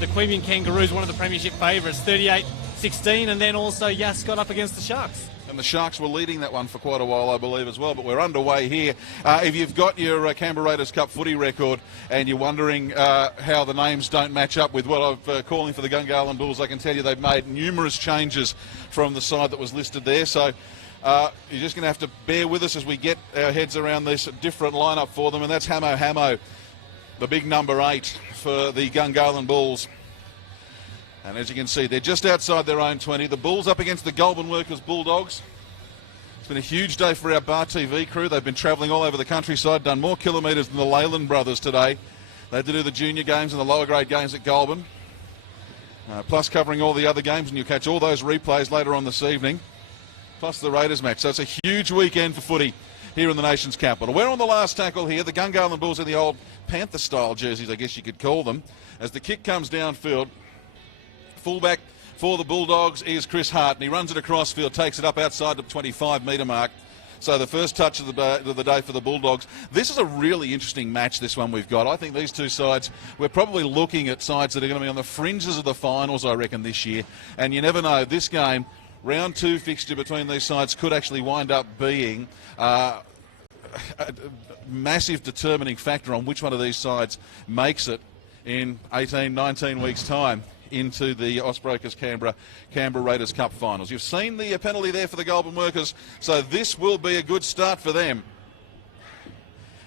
the Queanbeyan Kangaroos, one of the premiership favourites, 38-16, and then also Yass got up against the Sharks. And the Sharks were leading that one for quite a while, I believe, as well. But we're underway here. If you've got your Canberra Raiders Cup footy record and you're wondering how the names don't match up with what I'm calling for the Gungahlin Bulls, I can tell you they've made numerous changes from the side that was listed there. So you're just going to have to bear with us as we get our heads around this different lineup for them. And that's Hamo, the big number 8 for the Gungahlin Bulls. And as you can see, they're just outside their own 20. The Bulls up against the Goulburn Workers Bulldogs. It's been a huge day for our Bar TV crew. They've been travelling all over the countryside, done more kilometres than the Leyland brothers today. They had to do the junior games and the lower grade games at Goulburn, plus covering all the other games, and you'll catch all those replays later on this evening, plus the Raiders match. So it's a huge weekend for footy here in the nation's capital. We're on the last tackle here. The Gungahlin Bulls in the old Panther-style jerseys, I guess you could call them. As the kick comes downfield, fullback for the Bulldogs is Chris Hart, and he runs it across field, takes it up outside the 25-metre mark. So the first touch of the day for the Bulldogs. This is a really interesting match, this one we've got. I think these two sides, we're probably looking at sides that are going to be on the fringes of the finals, I reckon, this year. And you never know, this game, round 2 fixture between these sides could actually wind up being a massive determining factor on which one of these sides makes it in 18, 19 weeks' time into the Osbrokers Canberra Raiders Cup finals. You've seen the penalty there for the Goulburn Workers, so this will be a good start for them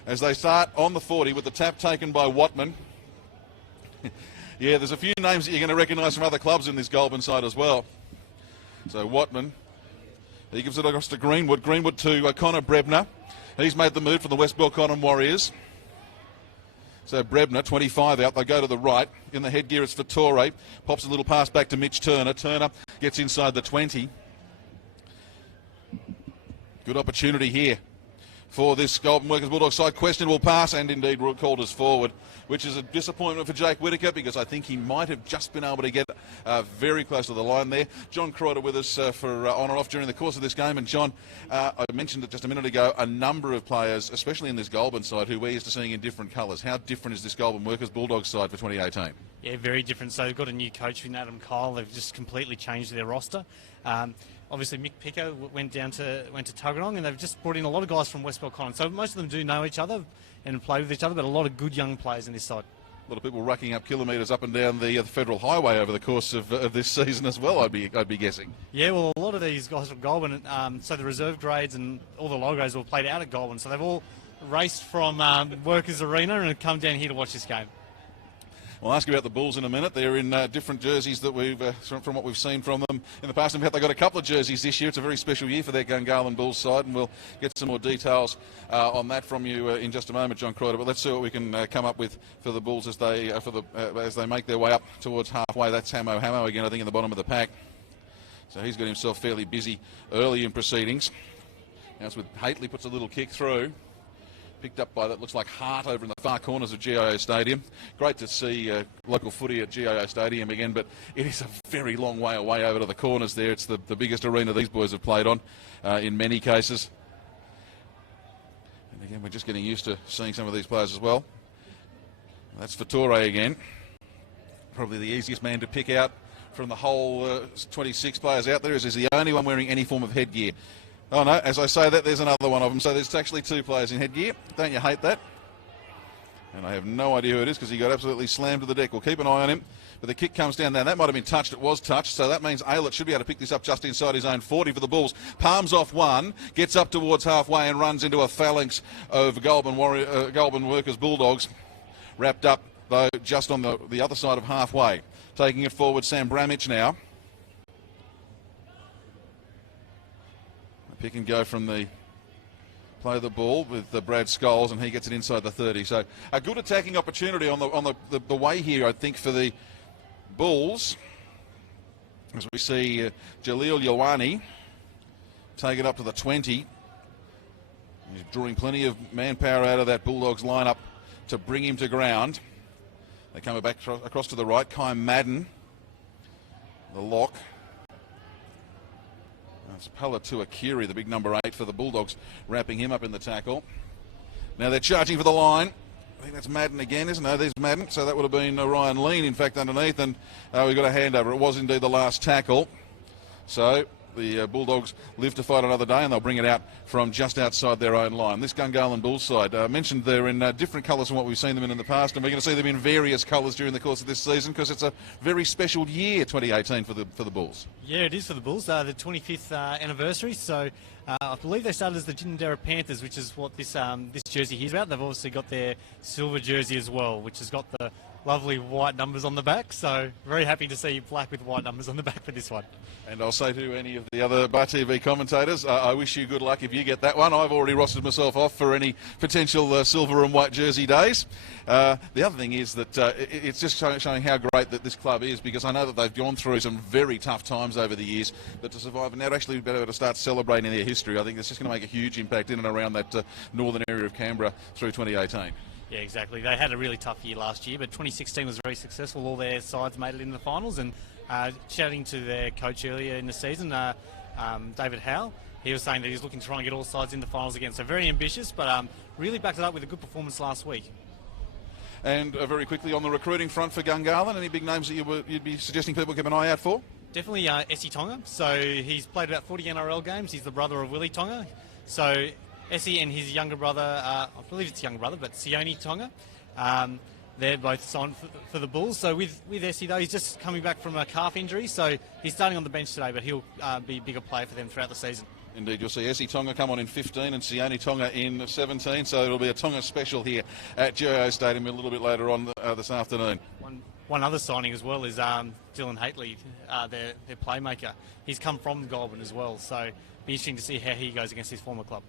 as they start on the 40 with the tap taken by Watman. Yeah, there's a few names that you're going to recognise from other clubs in this Goulburn side as well. So Watman, he gives it across to Greenwood. Greenwood to Connor Brebner. He's made the move from the West Belconnen Warriors. So Brebner, 25 out, they go to the right. In the headgear it's Fattore. Pops a little pass back to Mitch Turner. Turner gets inside the 20. Good opportunity here for this Goulburn Workers Bulldogs side. Questionable pass, and indeed called us forward, which is a disappointment for Jake Whittaker because I think he might have just been able to get very close to the line there. John Crowder with us for on and off during the course of this game. And John, I mentioned it just a minute ago, a number of players, especially in this Goulburn side, who we're used to seeing in different colours. How different is this Goulburn Workers Bulldogs side for 2018? Yeah, very different. So they've got a new coach in Adam Kyle. They've just completely changed their roster. Obviously, Mick Picker went to Tuggeranong, and they've just brought in a lot of guys from West Belconnen. So most of them do know each other and play with each other, but a lot of good young players in this side. A lot of people racking up kilometres up and down the Federal Highway over the course of this season as well, I'd be guessing. Yeah, well, a lot of these guys from Goulburn, so the reserve grades and all the low grades all played out at Goulburn, so they've all raced from Workers Arena and come down here to watch this game. We'll ask you about the Bulls in a minute. They're in different jerseys that we've from what we've seen from them in the past. In fact, they've got a couple of jerseys this year. It's a very special year for their Gungahlin Bulls side, and we'll get some more details on that from you in just a moment, John Crowder. But let's see what we can come up with for the Bulls as they make their way up towards halfway. That's Hamo again, I think, in the bottom of the pack. So he's got himself fairly busy early in proceedings. Now it's with Haitley, puts a little kick through. Picked up by, that looks like Hart over in the far corners of GIO Stadium. Great to see local footy at GIO Stadium again, but it is a very long way away over to the corners there. It's the biggest arena these boys have played on in many cases. And again, we're just getting used to seeing some of these players as well. That's Fattore again. Probably the easiest man to pick out from the whole 26 players out there, as he's the only one wearing any form of headgear. Oh no, as I say that, there's another one of them. So there's actually 2 players in headgear. Don't you hate that? And I have no idea who it is because he got absolutely slammed to the deck. We'll keep an eye on him. But the kick comes down there. That might have been touched. It was touched. So that means Aylett should be able to pick this up just inside his own 40 for the Bulls. Palms off one, gets up towards halfway and runs into a phalanx of Goulburn Workers Bulldogs. Wrapped up, though, just on the other side of halfway. Taking it forward, Sam Bramich now. Pick and go from the play the ball with Brad Scholes, and he gets it inside the 30. So a good attacking opportunity on the way here, I think, for the Bulls. As we see Jaleel Yawani take it up to the 20. He's drawing plenty of manpower out of that Bulldogs lineup to bring him to ground. They come back across to the right. Kai Madden, the lock. It's Palatua Kiri, the big number 8 for the Bulldogs, wrapping him up in the tackle. Now they're charging for the line. I think that's Madden again, isn't it? No, there's Madden. So that would have been Ryan Lean, in fact, underneath. And we got a handover. It was indeed the last tackle. So the Bulldogs live to fight another day, and they'll bring it out from just outside their own line. This Gungahlin Bulls side, mentioned they're in different colours from what we've seen them in the past, and we're going to see them in various colours during the course of this season because it's a very special year, 2018, for the Bulls. Yeah, it is for the Bulls. The 25th anniversary. So I believe they started as the Gungahlin Panthers, which is what this jersey here is about. They've obviously got their silver jersey as well, which has got the lovely white numbers on the back. So very happy to see black with white numbers on the back for this one. And I'll say to any of the other Bar TV commentators, I wish you good luck if you get that one. I've already rostered myself off for any potential silver and white jersey days. The other thing is that it's just showing how great that this club is, because I know that they've gone through some very tough times over the years, but to survive and now to actually be able to start celebrating their history, I think it's just going to make a huge impact in and around that northern area of Canberra through 2018. Yeah, exactly. They had a really tough year last year, but 2016 was very successful. All their sides made it in the finals, and chatting to their coach earlier in the season, David Howe, he was saying that he's looking to try and get all sides in the finals again. So very ambitious, but really backed it up with a good performance last week. And very quickly on the recruiting front for Gungahlin, any big names that you'd be suggesting people keep an eye out for? Definitely Essie Tonga. So he's played about 40 NRL games. He's the brother of Willie Tonga. So Essie and his younger brother, I believe it's younger brother, but Sione Tonga, they're both signed for the Bulls. So with Essie, though, he's just coming back from a calf injury, so he's starting on the bench today, but he'll be a bigger player for them throughout the season. Indeed, you'll see Essie Tonga come on in 15 and Sione Tonga in 17, so it'll be a Tonga special here at GIO Stadium a little bit later on this afternoon. One other signing as well is Dylan Haitley, their playmaker. He's come from Goulburn as well, so it'll be interesting to see how he goes against his former club.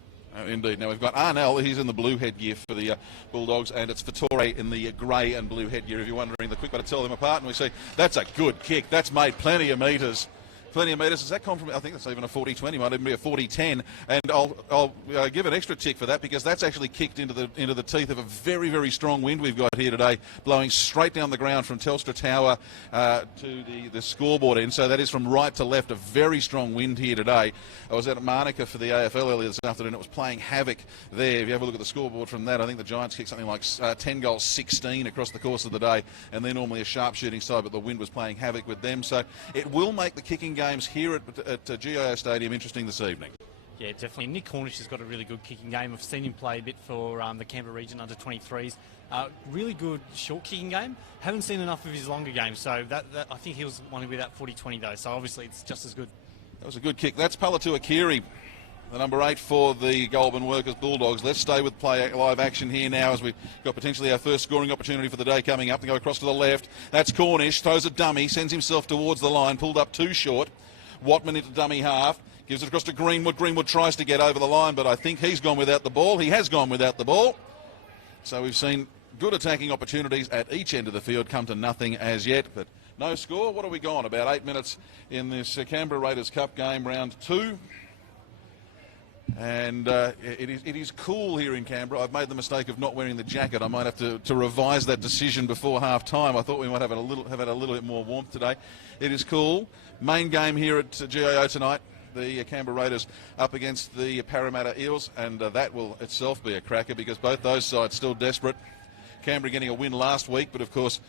Indeed. Now we've got Arnell, he's in the blue headgear for the Bulldogs, and it's Fattore in the grey and blue headgear, if you're wondering the quick way to tell them apart. And we see that's a good kick. That's made plenty of metres. Plenty of metres. Does that come from, I think that's even a 40-20, might even be a 40-10. And I'll give an extra tick for that, because that's actually kicked into the teeth of a very, very strong wind we've got here today, blowing straight down the ground from Telstra Tower to the scoreboard end. So that is from right to left, a very strong wind here today. I was at Monica for the AFL earlier this afternoon. It was playing havoc there. If you have a look at the scoreboard from that, I think the Giants kicked something like 10 goals, 16 across the course of the day, and they're normally a sharp shooting side, but the wind was playing havoc with them. So it will make the kicking games here at GIO Stadium interesting this evening. Yeah, definitely. Nick Cornish has got a really good kicking game. I've seen him play a bit for the Canberra region under 23s. Really good short kicking game. Haven't seen enough of his longer game, so that I think he was wanting to be that 40-20 though, so obviously it's just as good. That was a good kick. That's Palatu Akiri, the number 8 for the Goulburn Workers Bulldogs. Let's stay with live action here now, as we've got potentially our first scoring opportunity for the day coming up. To go across to the left, that's Cornish, throws a dummy, sends himself towards the line, pulled up too short. Watman into dummy half, gives it across to Greenwood. Greenwood tries to get over the line, but I think he's gone without the ball. He has gone without the ball. So we've seen good attacking opportunities at each end of the field come to nothing as yet, but no score. What are we gone? About 8 minutes in this Canberra Raiders Cup game, round 2. And it is cool here in Canberra. I've made the mistake of not wearing the jacket. I might have to revise that decision before half time. I thought we might have had a little bit more warmth today. It is cool. Main game here at GIO tonight. The Canberra Raiders up against the Parramatta Eels, and that will itself be a cracker, because both those sides still desperate. Canberra getting a win last week, but of course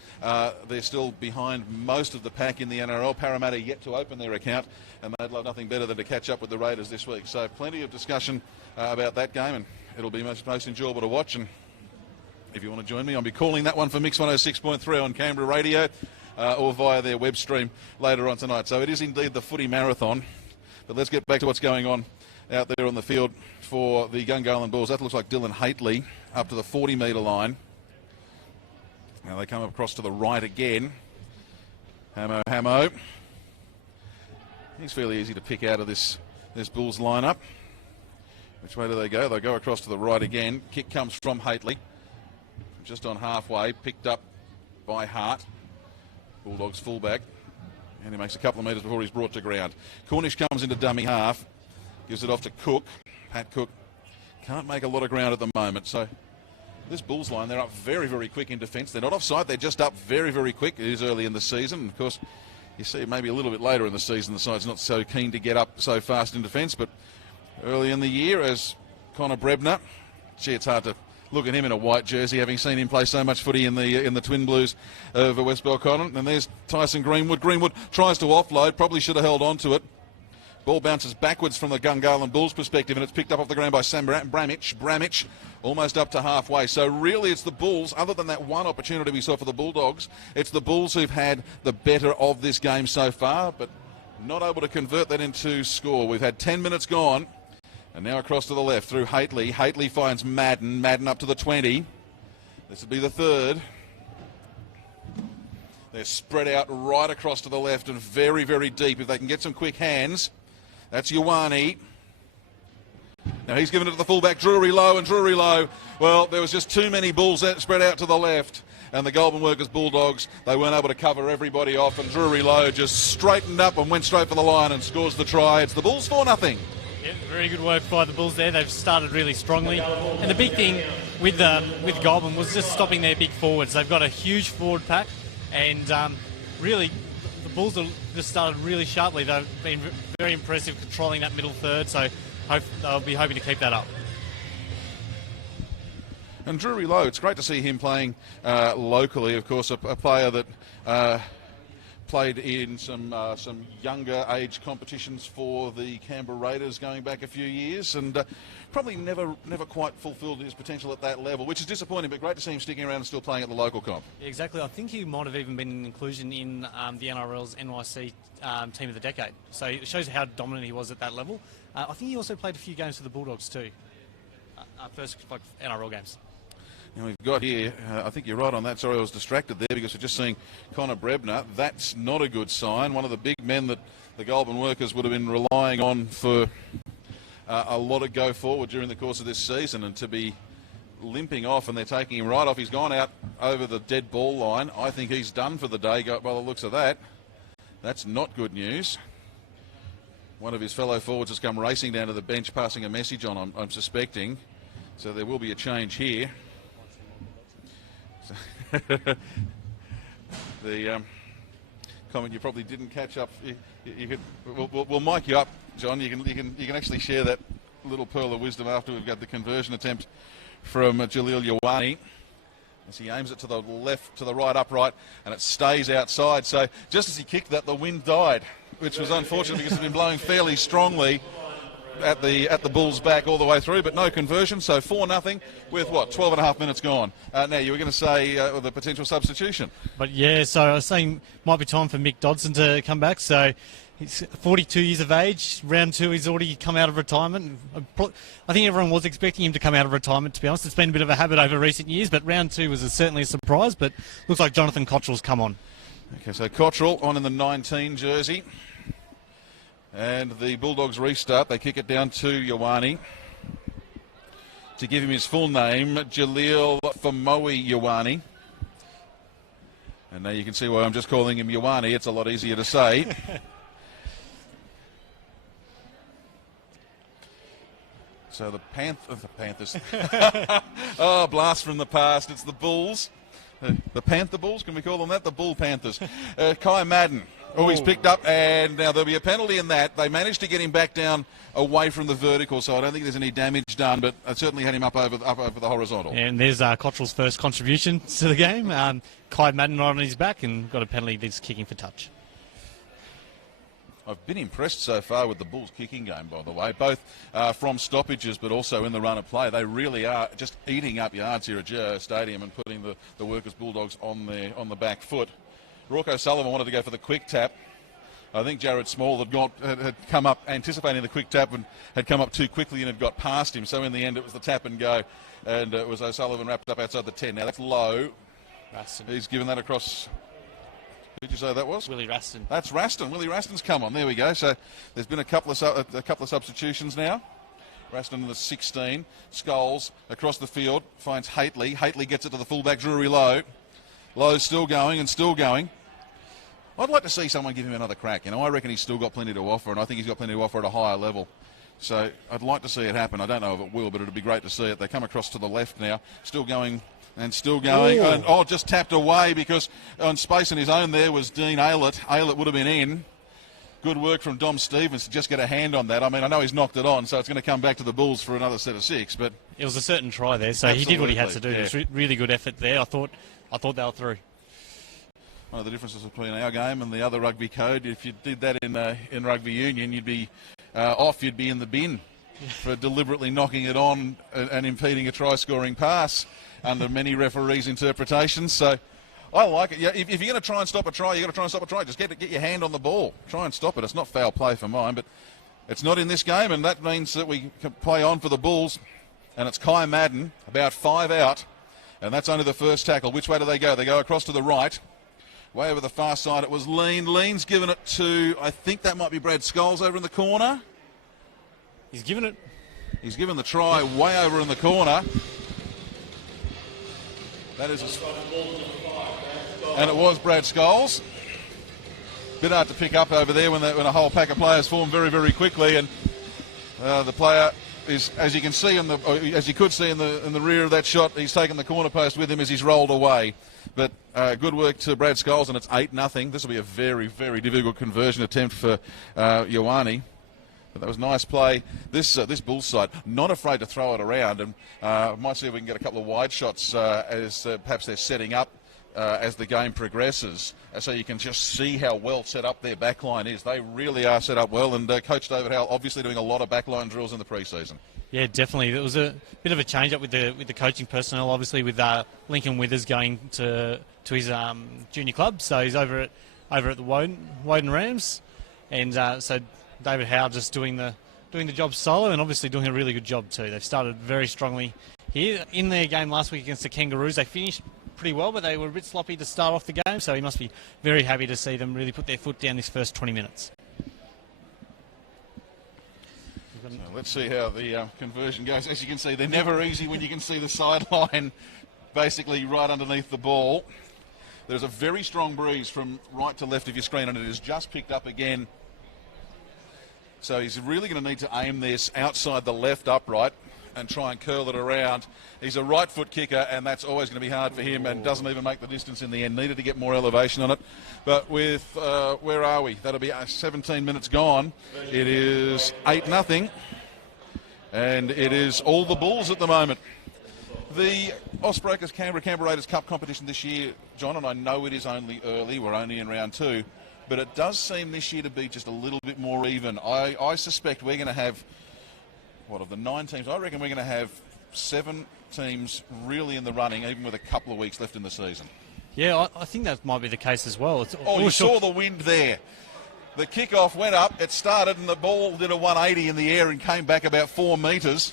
they're still behind most of the pack in the NRL. Parramatta yet to open their account, and they'd love nothing better than to catch up with the Raiders this week. So plenty of discussion about that game, and it'll be most enjoyable to watch. And if you want to join me, I'll be calling that one for Mix 106.3 on Canberra Radio or via their web stream later on tonight. So it is indeed the footy marathon. But let's get back to what's going on out there on the field for the Gungahlin Bulls. That looks like Dylan Haitley up to the 40-metre line. Now they come across to the right again. Hamo. He's fairly easy to pick out of this Bulls lineup. Which way do they go? They go across to the right again. Kick comes from Haitley. Just on halfway, picked up by Hart. Bulldogs fullback. And he makes a couple of metres before he's brought to ground. Cornish comes into dummy half. Gives it off to Cook. Pat Cook can't make a lot of ground at the moment. So this Bulls line, they're up very, very quick in defence. They're not offside. They're just up very, very quick. It is early in the season. And of course, you see maybe a little bit later in the season, the side's not so keen to get up so fast in defence. But early in the year, as Connor Brebner, gee, it's hard to Look at him in a white jersey, having seen him play so much footy in the Twin Blues of West Belconnen. And there's Tyson Greenwood. Greenwood tries to offload, probably should have held on to it. Ball bounces backwards from the Gungahlin Bulls' perspective, and it's picked up off the ground by Sam Bramich, almost up to halfway. So really it's the Bulls, other than that one opportunity we saw for the Bulldogs, it's the Bulls who've had the better of this game so far, but not able to convert that into score. We've had 10 minutes gone. And now across to the left through Hately. Hately finds Madden. Madden up to the 20. This would be the third. They're spread out right across to the left and very, very deep. If they can get some quick hands. That's Ioane. Now he's given it to the fullback, Drury Lowe. And Drury Lowe, well, there was just too many Bulls spread out to the left. And the Goulburn Workers Bulldogs, they weren't able to cover everybody off. And Drury Lowe just straightened up and went straight for the line and scores the try. It's the Bulls 4-0. Yeah, very good work by the Bulls there. They've started really strongly. And the big thing with Goulburn was just stopping their big forwards. They've got a huge forward pack, and really the Bulls have just started really sharply. They've been very impressive controlling that middle third, so they'll be hoping to keep that up. And Drury Lowe, it's great to see him playing locally. Of course, a player that played in some younger age competitions for the Canberra Raiders going back a few years, and probably never quite fulfilled his potential at that level, which is disappointing, but great to see him sticking around and still playing at the local comp. Yeah, exactly. I think he might have even been an inclusion in the NRL's NYC Team of the Decade. So it shows how dominant he was at that level. I think he also played a few games for the Bulldogs too. First NRL games. Now we've got here, I think you're right on that. Sorry, I was distracted there because we're just seeing Connor Brebner. That's not a good sign. One of the big men that the Goulburn Workers would have been relying on for a lot of go forward during the course of this season, and to be limping off and they're taking him right off. He's gone out over the dead ball line. I think he's done for the day by the looks of that. That's not good news. One of his fellow forwards has come racing down to the bench, passing a message on, I'm suspecting. So there will be a change here. The comment you probably didn't catch up. You could, we'll mic you up, John. You can actually share that little pearl of wisdom after we've got the conversion attempt from Jalil Ioane. As he aims it to the left, to the right upright, and it stays outside. So just as he kicked that, the wind died, which was unfortunate because it's been blowing fairly strongly at the Bulls' back all the way through, but no conversion. So 4-0 with what, 12 and a half minutes gone. Now you were going to say the potential substitution. But yeah, so I was saying might be time for Mick Dodson to come back. So he's 42 years of age. Round 2, he's already come out of retirement. I think everyone was expecting him to come out of retirement, to be honest. It's been a bit of a habit over recent years, but round 2 was certainly a surprise. But looks like Jonathan Cottrell's come on. Okay, so Cottrell on in the 19 jersey. And the Bulldogs restart. They kick it down to Ioane. To give him his full name, Jalil Famoe Ioane. And now you can see why I'm just calling him Ioane. It's a lot easier to say. So the Panthers. Oh, blast from the past. It's the Bulls. The Panther Bulls, can we call them that? The Bull Panthers. Kai Madden. Oh, he's picked up, and now there'll be a penalty in that. They managed to get him back down away from the vertical, so I don't think there's any damage done, but I certainly had him up over the horizontal. And there's Cottrell's first contribution to the game. Kai Madden on his back and got a penalty that's kicking for touch. I've been impressed so far with the Bulls' kicking game, by the way, both from stoppages but also in the run of play. They really are just eating up yards here at Geo Stadium and putting the Workers' Bulldogs on the back foot. Rocco Sullivan wanted to go for the quick tap. I think Jared Small had come up anticipating the quick tap and had come up too quickly and had got past him. So in the end it was the tap and go, and it was O'Sullivan wrapped up outside the 10. Now that's low. Raston. He's given that across. Who did you say that was? Willie Raston. That's Raston. Willie Raston's come on. There we go. So there's been a couple of substitutions now. Raston in the 16. Scholes across the field finds Hately. Hately gets it to the fullback Drury Lowe. Lowe's still going and still going. I'd like to see someone give him another crack. You know, I reckon he's still got plenty to offer, and I think he's got plenty to offer at a higher level. So I'd like to see it happen. I don't know if it will, but it'd be great to see it. They come across to the left now, still going and still going. And, just tapped away because on space in his own there was Dean Aylett. Aylett would have been in. good work from Dom Stevens to just get a hand on that. I mean, I know he's knocked it on, so it's going to come back to the Bulls for another set of 6. But it was a certain try there, so absolutely, he did what he had to do. Yeah. It was really good effort there. I thought they were through. One of the differences between our game and the other rugby code, if you did that in rugby union, you'd be off, you'd be in the bin for deliberately knocking it on and impeding a try-scoring pass under many referees' interpretations. So I like it. Yeah, if you're going to try and stop a try, you've got to try and stop a try. Just get your hand on the ball. Try and stop it. It's not foul play for mine, but it's not in this game, and that means that we can play on for the Bulls. And it's Kai Madden, about 5 out, and that's only the first tackle. Which way do they go? They go across to the right. Way over the far side, it was Lean. Lean's given it to, I think that might be Brad Scholes over in the corner. He's given it. He's given the try way over in the corner. That is and it was Brad Scholes. Bit hard to pick up over there when a whole pack of players form very, very quickly, and the player is, as you can see as you could see in the rear of that shot, he's taken the corner post with him as he's rolled away. But good work to Brad Scholes, and it's 8-0. This will be a very, very difficult conversion attempt for Ioane. But that was nice play. This Bulls side, not afraid to throw it around, and might see if we can get a couple of wide shots as perhaps they're setting up as the game progresses, so you can just see how well set up their backline is. They really are set up well, and Coach David Howell obviously doing a lot of backline drills in the pre-season. Yeah, definitely. There was a bit of a change-up with the coaching personnel, obviously, with Lincoln Withers going to his junior club. So he's over at the Woden Rams, and so David Howe just doing the job solo, and obviously doing a really good job too. They've started very strongly here. In their game last week against the Kangaroos, they finished pretty well, but they were a bit sloppy to start off the game, so he must be very happy to see them really put their foot down this first 20 minutes. So let's see how the conversion goes. As you can see, they're never easy when you can see the sideline basically right underneath the ball. There's a very strong breeze from right to left of your screen, and it has just picked up again. So he's really going to need to aim this outside the left upright and try and curl it around. He's a right foot kicker, and that's always going to be hard for him, and doesn't even make the distance in the end. Needed to get more elevation on it. But with, where are we? That'll be 17 minutes gone. It is 8-0, and it is all the Bulls at the moment. The Ospreakers Canberra Raiders Cup competition this year, John, and I know it is only early, we're only in round 2, but it does seem this year to be just a little bit more even. I suspect we're going to have, of the 9 teams, I reckon we're going to have 7 teams really in the running, even with a couple of weeks left in the season. Yeah, I think that might be the case as well. You saw the wind there. The kickoff went up, it started, and the ball did a 180 in the air and came back about 4 metres.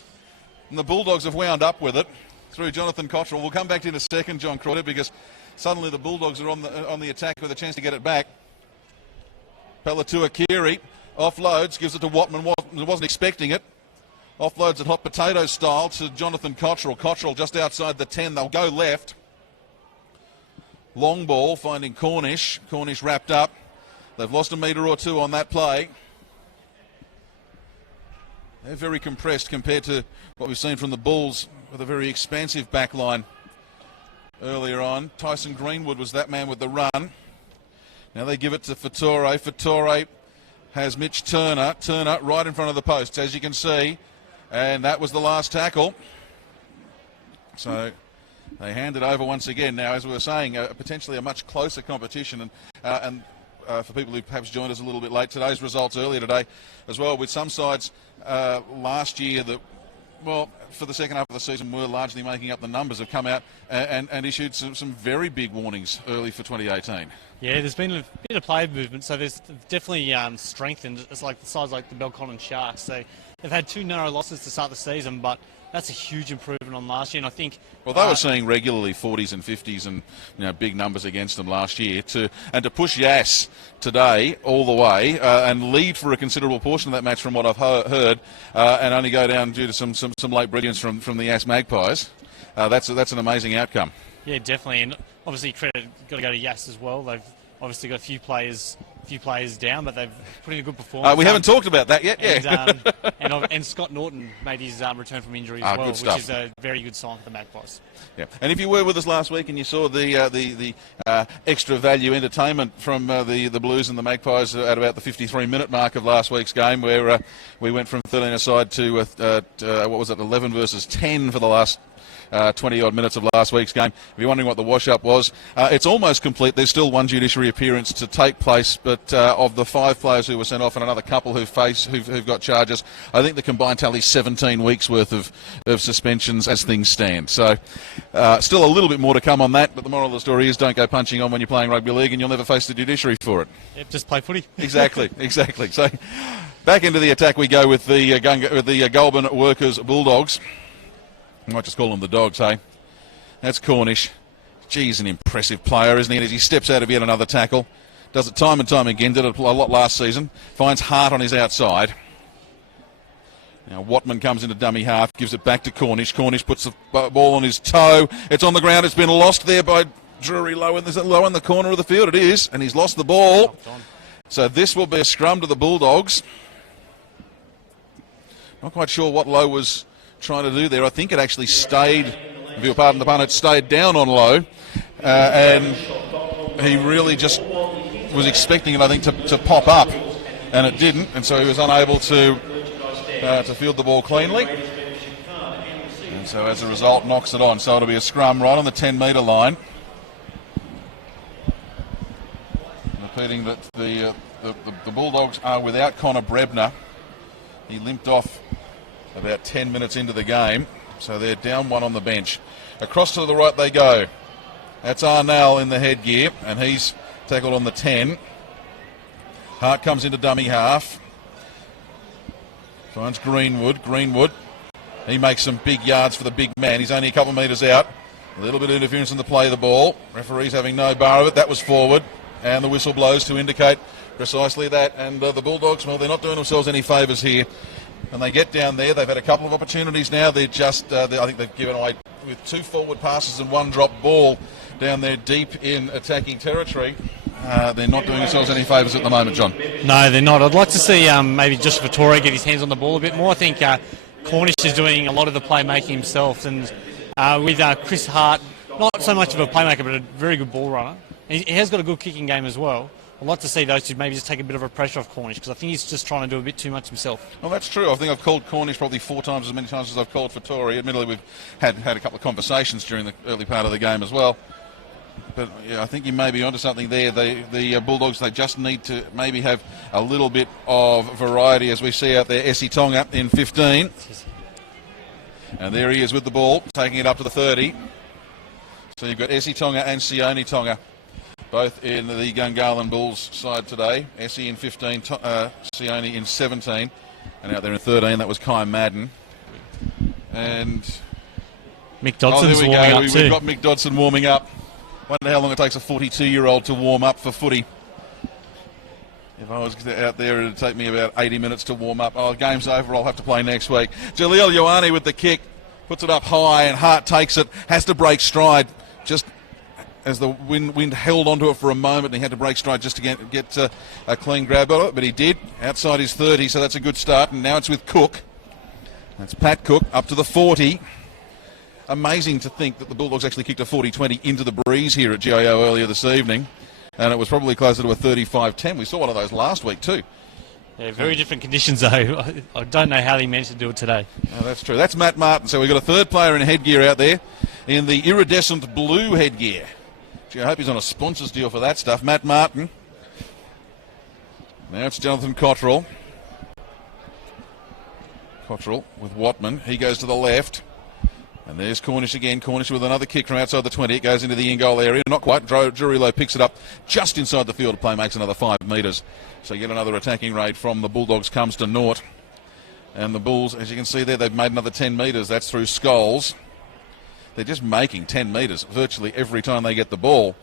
And the Bulldogs have wound up with it through Jonathan Cottrell. We'll come back to in a second, John Crowder, because suddenly the Bulldogs are on the attack with a chance to get it back. Palatua Kiri offloads, gives it to Watman, wasn't expecting it. Offloads it hot potato style to Jonathan Cottrell. Cottrell just outside the 10. They'll go left. Long ball finding Cornish. Cornish wrapped up. They've lost a metre or 2 on that play. They're very compressed compared to what we've seen from the Bulls with a very expansive back line earlier on. Tyson Greenwood was that man with the run. Now they give it to Fattore. Fattore has Mitch Turner. Turner right in front of the posts, as you can see. And that was the last tackle. So they hand it over once again. Now, as we were saying, potentially a much closer competition. And for people who perhaps joined us a little bit late, today's results earlier today as well, with some sides last year that, for the second half of the season were largely making up the numbers, have come out and issued some very big warnings early for 2018. Yeah, there's been a bit of player movement, so there's definitely strengthened. It's like the sides like the Belconnen Sharks. They've had 2 narrow losses to start the season, but that's a huge improvement on last year, and I think... Well, they were seeing regularly 40s and 50s and big numbers against them last year. To push Yass today all the way and lead for a considerable portion of that match from what I've heard and only go down due to some late brilliance from the Yass Magpies, that's an amazing outcome. Yeah, definitely, and obviously credit got to go to Yass as well. They've obviously got a few players few players down, but they've put in a good performance. We haven't talked about that yet, yeah. And Scott Norton made his return from injury Ah, as well, good stuff. which is a very good sign for the Magpies. Yeah. And if you were with us last week and you saw the extra value entertainment from the Blues and the Magpies at about the 53-minute mark of last week's game, where we went from 13 aside to, 11 versus 10 for the last 20-odd minutes of last week's game. If you're wondering what the wash-up was, it's almost complete. There's still one judiciary appearance to take place, but of the 5 players who were sent off and another couple who've got charges, I think the combined tally is 17 weeks' worth of suspensions as things stand. So still a little bit more to come on that, but the moral of the story is don't go punching on when you're playing rugby league and you'll never face the judiciary for it. Yep, just play footy. Exactly. So back into the attack we go with the Goulburn Workers Bulldogs. I might just call them the Dogs, hey? That's Cornish. Geez, an impressive player, isn't he? As he steps out of yet another tackle. Does it time and time again. Did it a lot last season. Finds Hart on his outside. Now Watman comes into dummy half, gives it back to Cornish. Cornish puts the ball on his toe. It's on the ground. It's been lost there by Drury low in the corner of the field. It is, and he's lost the ball. So this will be a scrum to the Bulldogs. Not quite sure what Lowe was trying to do there. I think it actually stayed, if you'll pardon the pun, it stayed down on Lowe, and he really just was expecting it, I think, to pop up, and it didn't, and so he was unable to field the ball cleanly, and so as a result knocks it on. So it'll be a scrum right on the 10-metre line. Repeating that the Bulldogs are without Connor Brebner. He limped off about 10 minutes into the game, so they're down one on the bench. Across to the right they go. That's Arnell in the headgear, and he's tackled on the 10. Hart comes into dummy half. Finds Greenwood. He makes some big yards for the big man. He's only a couple of metres out. A little bit of interference in the play of the ball. Referee's having no bar of it. That was forward, and the whistle blows to indicate precisely that. And the Bulldogs, well, they're not doing themselves any favours here. And they get down there. They've had a couple of opportunities now. They're just, I think they've given away with 2 forward passes and 1 drop ball down there deep in attacking territory. They're not doing themselves any favours at the moment, John. No, they're not. I'd like to see maybe just Vittoria get his hands on the ball a bit more. I think Cornish is doing a lot of the playmaking himself, and with Chris Hart, not so much of a playmaker, but a very good ball runner. He has got a good kicking game as well. I'd like to see those two maybe just take a bit of a pressure off Cornish, because I think he's just trying to do a bit too much himself. Well, that's true. I think I've called Cornish probably 4 times as many times as I've called Vittori. Admittedly, we've had a couple of conversations during the early part of the game as well. But yeah, I think you may be onto something there. The Bulldogs, they just need to maybe have a little bit of variety, as we see out there. Essie Tonga in 15. And there he is with the ball, taking it up to the 30. So you've got Essie Tonga and Sione Tonga, both in the Gungahlin Bulls side today. Essie in 15, Sione in 17. And out there in 13, that was Kai Madden. And Mick Dodson's warming up too. We've got Mick Dodson warming up. Wonder how long it takes a 42-year-old to warm up for footy. If I was out there, it would take me about 80 minutes to warm up. Oh, game's over, I'll have to play next week. Jaleel Ioane with the kick, puts it up high, and Hart takes it, has to break stride, just as the wind held onto it for a moment, and he had to break stride just to get a clean grab of it, but he did, outside his 30, so that's a good start, and now it's with Cook. That's Pat Cook, up to the 40. Amazing to think that the Bulldogs actually kicked a 40-20 into the breeze here at GIO earlier this evening, and it was probably closer to a 35-10. We saw one of those last week too. Yeah, very different conditions though. I don't know how they managed to do it today. Oh, that's true. That's Matt Martin. So we've got a third player in headgear out there in the iridescent blue headgear. Gee, I hope he's on a sponsors deal for that stuff. Matt Martin. Now it's Jonathan Cottrell. Cottrell with Watman. He goes to the left. And there's Cornish again. Cornish with another kick from outside the 20. It goes into the in-goal area. Not quite. Drury low picks it up just inside the field of play, makes another 5 metres. So yet another attacking raid from the Bulldogs comes to naught. And the Bulls, as you can see there, they've made another 10 metres. That's through Scholes. They're just making 10 metres virtually every time they get the ball.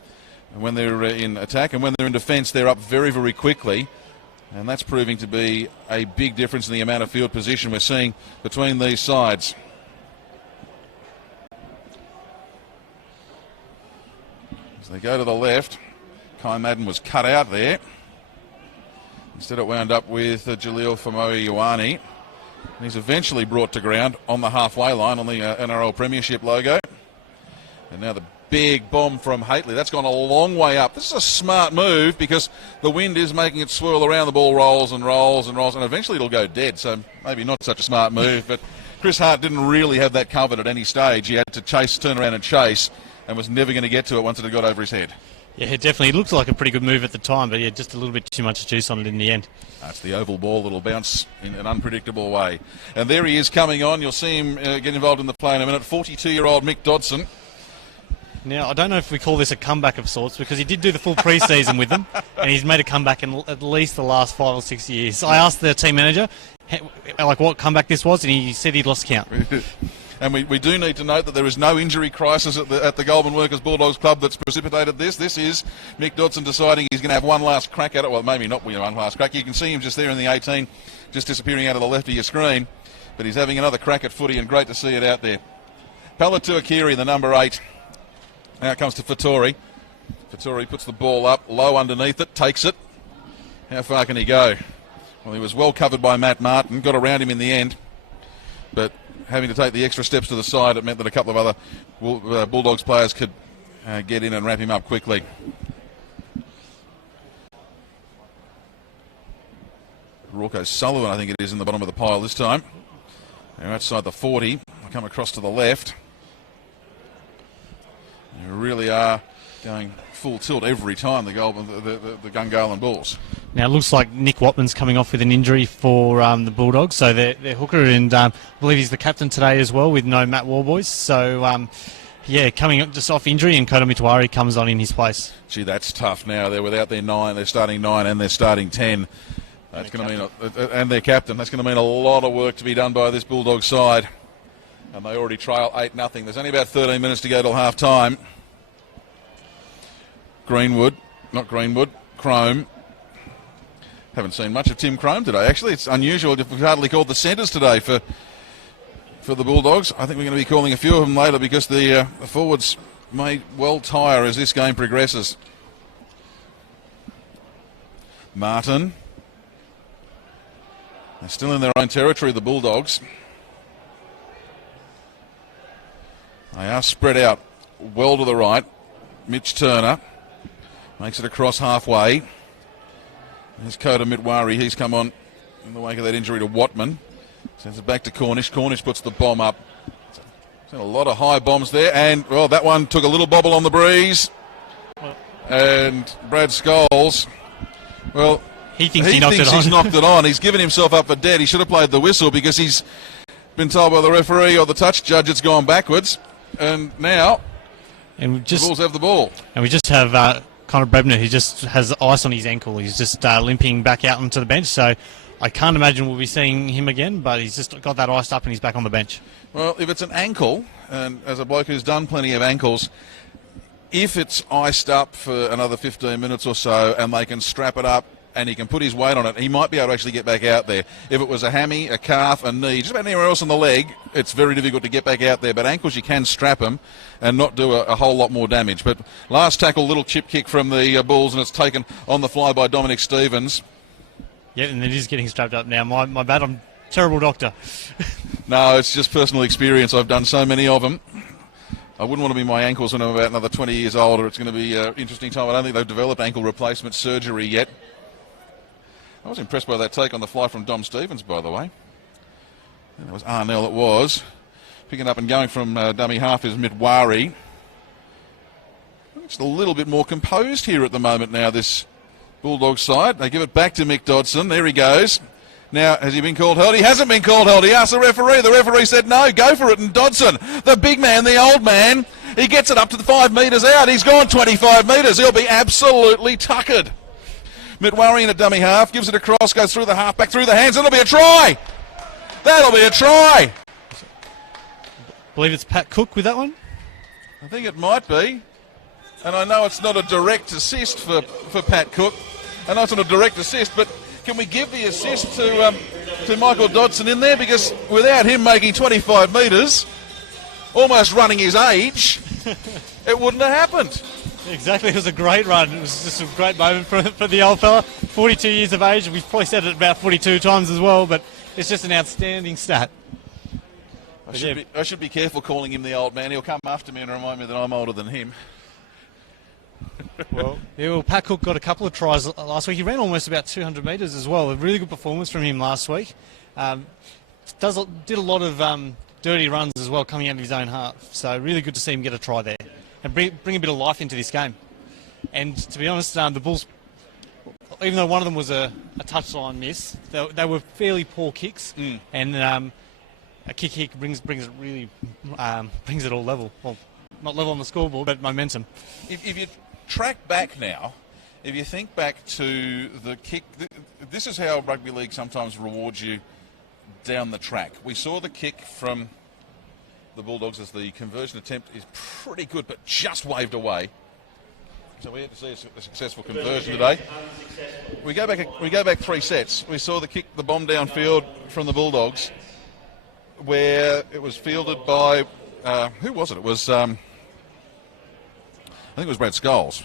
And when they're in attack and when they're in defence, they're up very, very quickly. And that's proving to be a big difference in the amount of field position we're seeing between these sides. As they go to the left, Kai Madden was cut out there. Instead it wound up with Jaleel Famoe-Ioane. He's eventually brought to ground on the halfway line on the NRL Premiership logo. And now the big bomb from Haitley. That's gone a long way up. This is a smart move because the wind is making it swirl around. The ball rolls and rolls and rolls, and eventually it'll go dead. So maybe not such a smart move, but Chris Hart didn't really have that covered at any stage. He had to turn around and chase, and was never going to get to it once it had got over his head. Yeah, definitely. It looked like a pretty good move at the time, but yeah, just a little bit too much juice on it in the end. That's the oval ball that'll bounce in an unpredictable way. And there he is coming on. You'll see him get involved in the play in a minute. 42-year-old Mick Dodson. Now, I don't know if we call this a comeback of sorts, because he did do the full pre-season with them, and he's made a comeback in at least the last 5 or 6 years. I asked the team manager what comeback this was, and he said he'd lost count. And we do need to note that there is no injury crisis at the Goulburn Workers Bulldogs Club that's precipitated this. This is Mick Dodson deciding he's going to have one last crack at it. Well, maybe not one last crack. You can see him just there in the 18, just disappearing out of the left of your screen. But he's having another crack at footy, and great to see it out there. Palatuakiri, the number 8. Now it comes to Fattori. Fattori puts the ball up, low underneath it, takes it. How far can he go? Well, he was well covered by Matt Martin, got around him in the end. But having to take the extra steps to the side, it meant that a couple of other Bulldogs players could get in and wrap him up quickly. Rocco Sullivan, I think it is, in the bottom of the pile this time. They're outside the 40. I'll come across to the left. You really are going full tilt every time, the Gungahlin Bulls. Now it looks like Nick Watman's coming off with an injury for the Bulldogs, so their hooker, and I believe he's the captain today as well, with no Matt Warboys. So coming up just off injury, and Kota Mituari comes on in his place. Gee, that's tough now. They're without their 9, they're starting 9 and they're starting 10. That's going to mean, and their captain. That's going to mean a lot of work to be done by this Bulldog side. And they already trail 8-0. There's only about 13 minutes to go till half time. Crome. Haven't seen much of Tim Crome today, actually. It's unusual. We've hardly called the centres today for the Bulldogs. I think we're going to be calling a few of them later, because the forwards may well tire as this game progresses. Martin. They're still in their own territory, the Bulldogs. They are spread out well to the right. Mitch Turner makes it across halfway. There's Kota Mituari. He's come on in the wake of that injury to Watman. Sends it back to Cornish. Cornish puts the bomb up. Seen a lot of high bombs there. And, well, that one took a little bobble on the breeze. And Brad Scholes, well, he thinks he's knocked it on. He's given himself up for dead. He should have played the whistle, because he's been told by the referee or the touch judge it's gone backwards. And now the Bulls have the ball. And we just have Connor Brebner, who just has ice on his ankle. He's just limping back out onto the bench. So I can't imagine we'll be seeing him again, but he's just got that iced up and he's back on the bench. Well, if it's an ankle, and as a bloke who's done plenty of ankles, if it's iced up for another 15 minutes or so and they can strap it up and he can put his weight on it, he might be able to actually get back out there. If it was a hammy, a calf, a knee, just about anywhere else on the leg, it's very difficult to get back out there. But ankles, you can strap them and not do a whole lot more damage. But last tackle, little chip kick from the Bulls, and it's taken on the fly by Dominic Stevens. Yeah, and it is getting strapped up now. My bad, I'm a terrible doctor. No, it's just personal experience. I've done so many of them. I wouldn't want to be my ankles when I'm about another 20 years older. It's going to be an interesting time. I don't think they've developed ankle replacement surgery yet. I was impressed by that take on the fly from Dom Stevens, by the way. That was Arnell, it was. Picking up and going from dummy half is Mituari. It's a little bit more composed here at the moment now, this Bulldog side. They give it back to Mick Dodson. There he goes. Now, has he been called held? He hasn't been called held. He asked the referee. The referee said, no, go for it. And Dodson, the big man, the old man, he gets it up to the 5 metres out. He's gone 25 metres. He'll be absolutely tuckered. Mituari in a dummy half, gives it across, goes through the half, back through the hands. That'll be a try. That'll be a try. I believe it's Pat Cook with that one. I think it might be. And I know it's not a direct assist for Pat Cook. I know it's not a direct assist, but can we give the assist to Michael Dodson in there? Because without him making 25 metres, almost running his age, it wouldn't have happened. Exactly, it was a great run. It was just a great moment for the old fella. 42 years of age. We've probably said it about 42 times as well, but it's just an outstanding stat. I should be careful calling him the old man. He'll come after me and remind me that I'm older than him. Well, Pat Cook got a couple of tries last week. He ran almost about 200 metres as well. A really good performance from him last week. Did a lot of dirty runs as well coming out of his own half. So really good to see him get a try there and bring a bit of life into this game. And to be honest, the Bulls, even though one of them was a touchline miss, they were fairly poor kicks. And a kick brings it really brings it all level. Well, not level on the scoreboard, but momentum. If you track back now, if you think back to the kick, this is how rugby league sometimes rewards you down the track. We saw the kick from the Bulldogs as the conversion attempt is pretty good, but just waved away. So we had to see a successful conversion today. We go back 3 sets. We saw the bomb downfield from the Bulldogs, where it was fielded by who was it? It was I think it was Brad Scholes,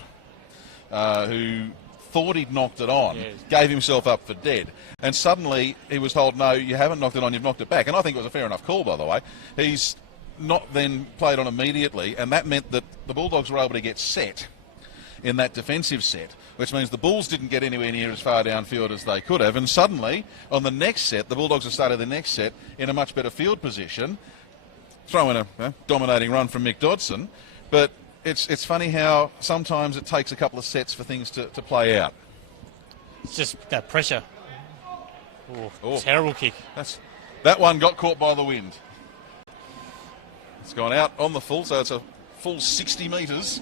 who thought he'd knocked it on, gave himself up for dead, and suddenly he was told, no, you haven't knocked it on, you've knocked it back. And I think it was a fair enough call, by the way. He's not then played on immediately, and that meant that the Bulldogs were able to get set in that defensive set, which means the Bulls didn't get anywhere near as far downfield as they could have, and suddenly, on the next set, the Bulldogs have started the next set in a much better field position, throw in a dominating run from Mick Dodson, but it's funny how sometimes it takes a couple of sets for things to play out. It's just that pressure. Terrible kick. That one got caught by the wind. It's gone out on the full, so it's a full 60 metres.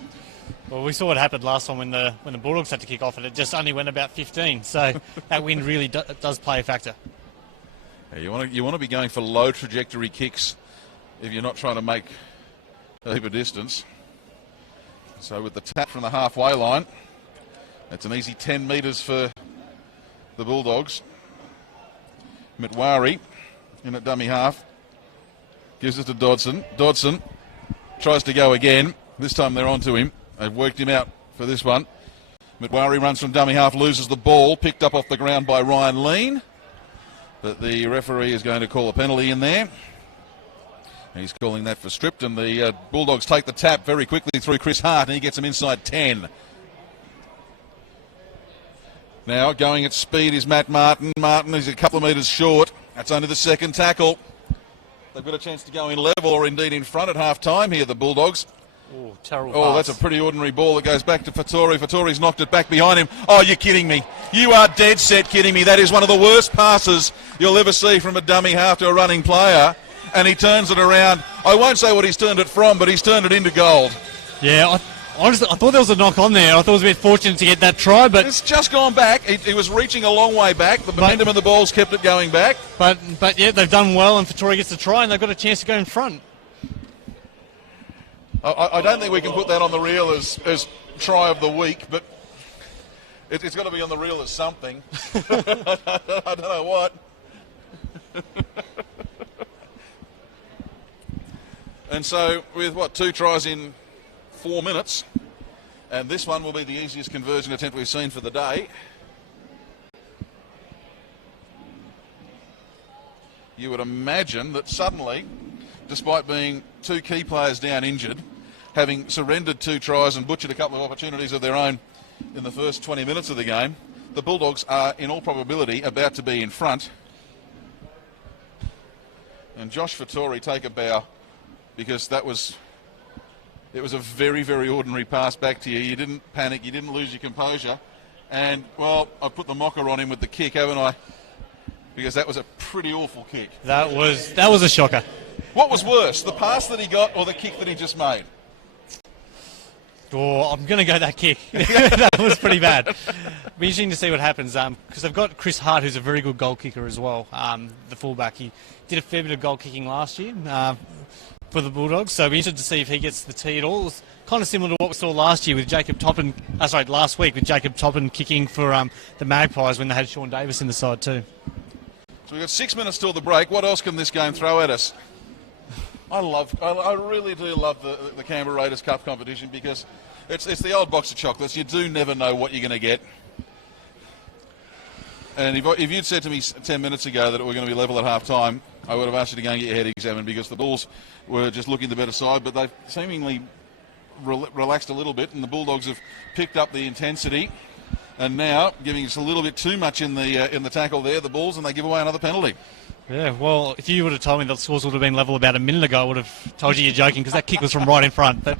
Well, we saw what happened last time when the Bulldogs had to kick off, and it just only went about 15. So that wind really does play a factor. Yeah, you want to be going for low trajectory kicks if you're not trying to make a heap of distance. So with the tap from the halfway line, that's an easy 10 metres for the Bulldogs. Mitwari in at dummy half. Gives it to Dodson. Dodson tries to go again. This time they're onto him. They've worked him out for this one. Mitwari runs from dummy half, loses the ball, picked up off the ground by Ryan Lean. But the referee is going to call a penalty in there. He's calling that for stripped, and the Bulldogs take the tap very quickly through Chris Hart, and he gets them inside 10. Now, going at speed is Matt Martin. Martin is a couple of metres short. That's only the second tackle. They've got a chance to go in level, or indeed in front at half-time here, the Bulldogs. Oh, terrible pass. That's a pretty ordinary ball that goes back to Fattori. Fattori's knocked it back behind him. Oh, you're kidding me. You are dead set kidding me. That is one of the worst passes you'll ever see from a dummy half to a running player. And he turns it around. I won't say what he's turned it from, but he's turned it into gold. Yeah, honestly, I thought there was a knock on there. I thought it was a bit fortunate to get that try, but it's just gone back. He was reaching a long way back. The momentum of the ball's kept it going back. But yeah, they've done well, and Fattori gets the try, and they've got a chance to go in front. I don't think we can put that on the reel as try of the week, but it's got to be on the reel as something. I don't know what. And so, with 2 tries in 4 minutes, and this one will be the easiest conversion attempt we've seen for the day. You would imagine that suddenly, despite being 2 key players down injured, having surrendered 2 tries and butchered a couple of opportunities of their own in the first 20 minutes of the game, the Bulldogs are in all probability about to be in front. And Josh Fattori take a bow, because it was a very, very ordinary pass back to you. You didn't panic, you didn't lose your composure. And, well, I've put the mocker on him with the kick, haven't I? Because that was a pretty awful kick. That was a shocker. What was worse, the pass that he got or the kick that he just made? Oh, I'm going to go that kick. That was pretty bad. It'll be interesting to see what happens, because they've got Chris Hart, who's a very good goal kicker as well, the fullback. He did a fair bit of goal kicking last year for the Bulldogs, so it'll be interesting to see if he gets the tee at all. It's kind of similar to what we saw last week with Jacob Toppin kicking for the Magpies when they had Sean Davis in the side too. So we've got 6 minutes till the break. What else can this game throw at us? I really do love the Canberra Raiders Cup competition, because It's the old box of chocolates. You do never know what you're going to get. And if you'd said to me 10 minutes ago that it were going to be level at half-time, I would have asked you to go and get your head examined because the Bulls were just looking the better side, but they've seemingly relaxed a little bit, and the Bulldogs have picked up the intensity and now giving us a little bit too much in the tackle there, the Bulls, and they give away another penalty. Yeah, well, if you would have told me that the scores would have been level about a minute ago, I would have told you you're joking because that kick was from right in front. But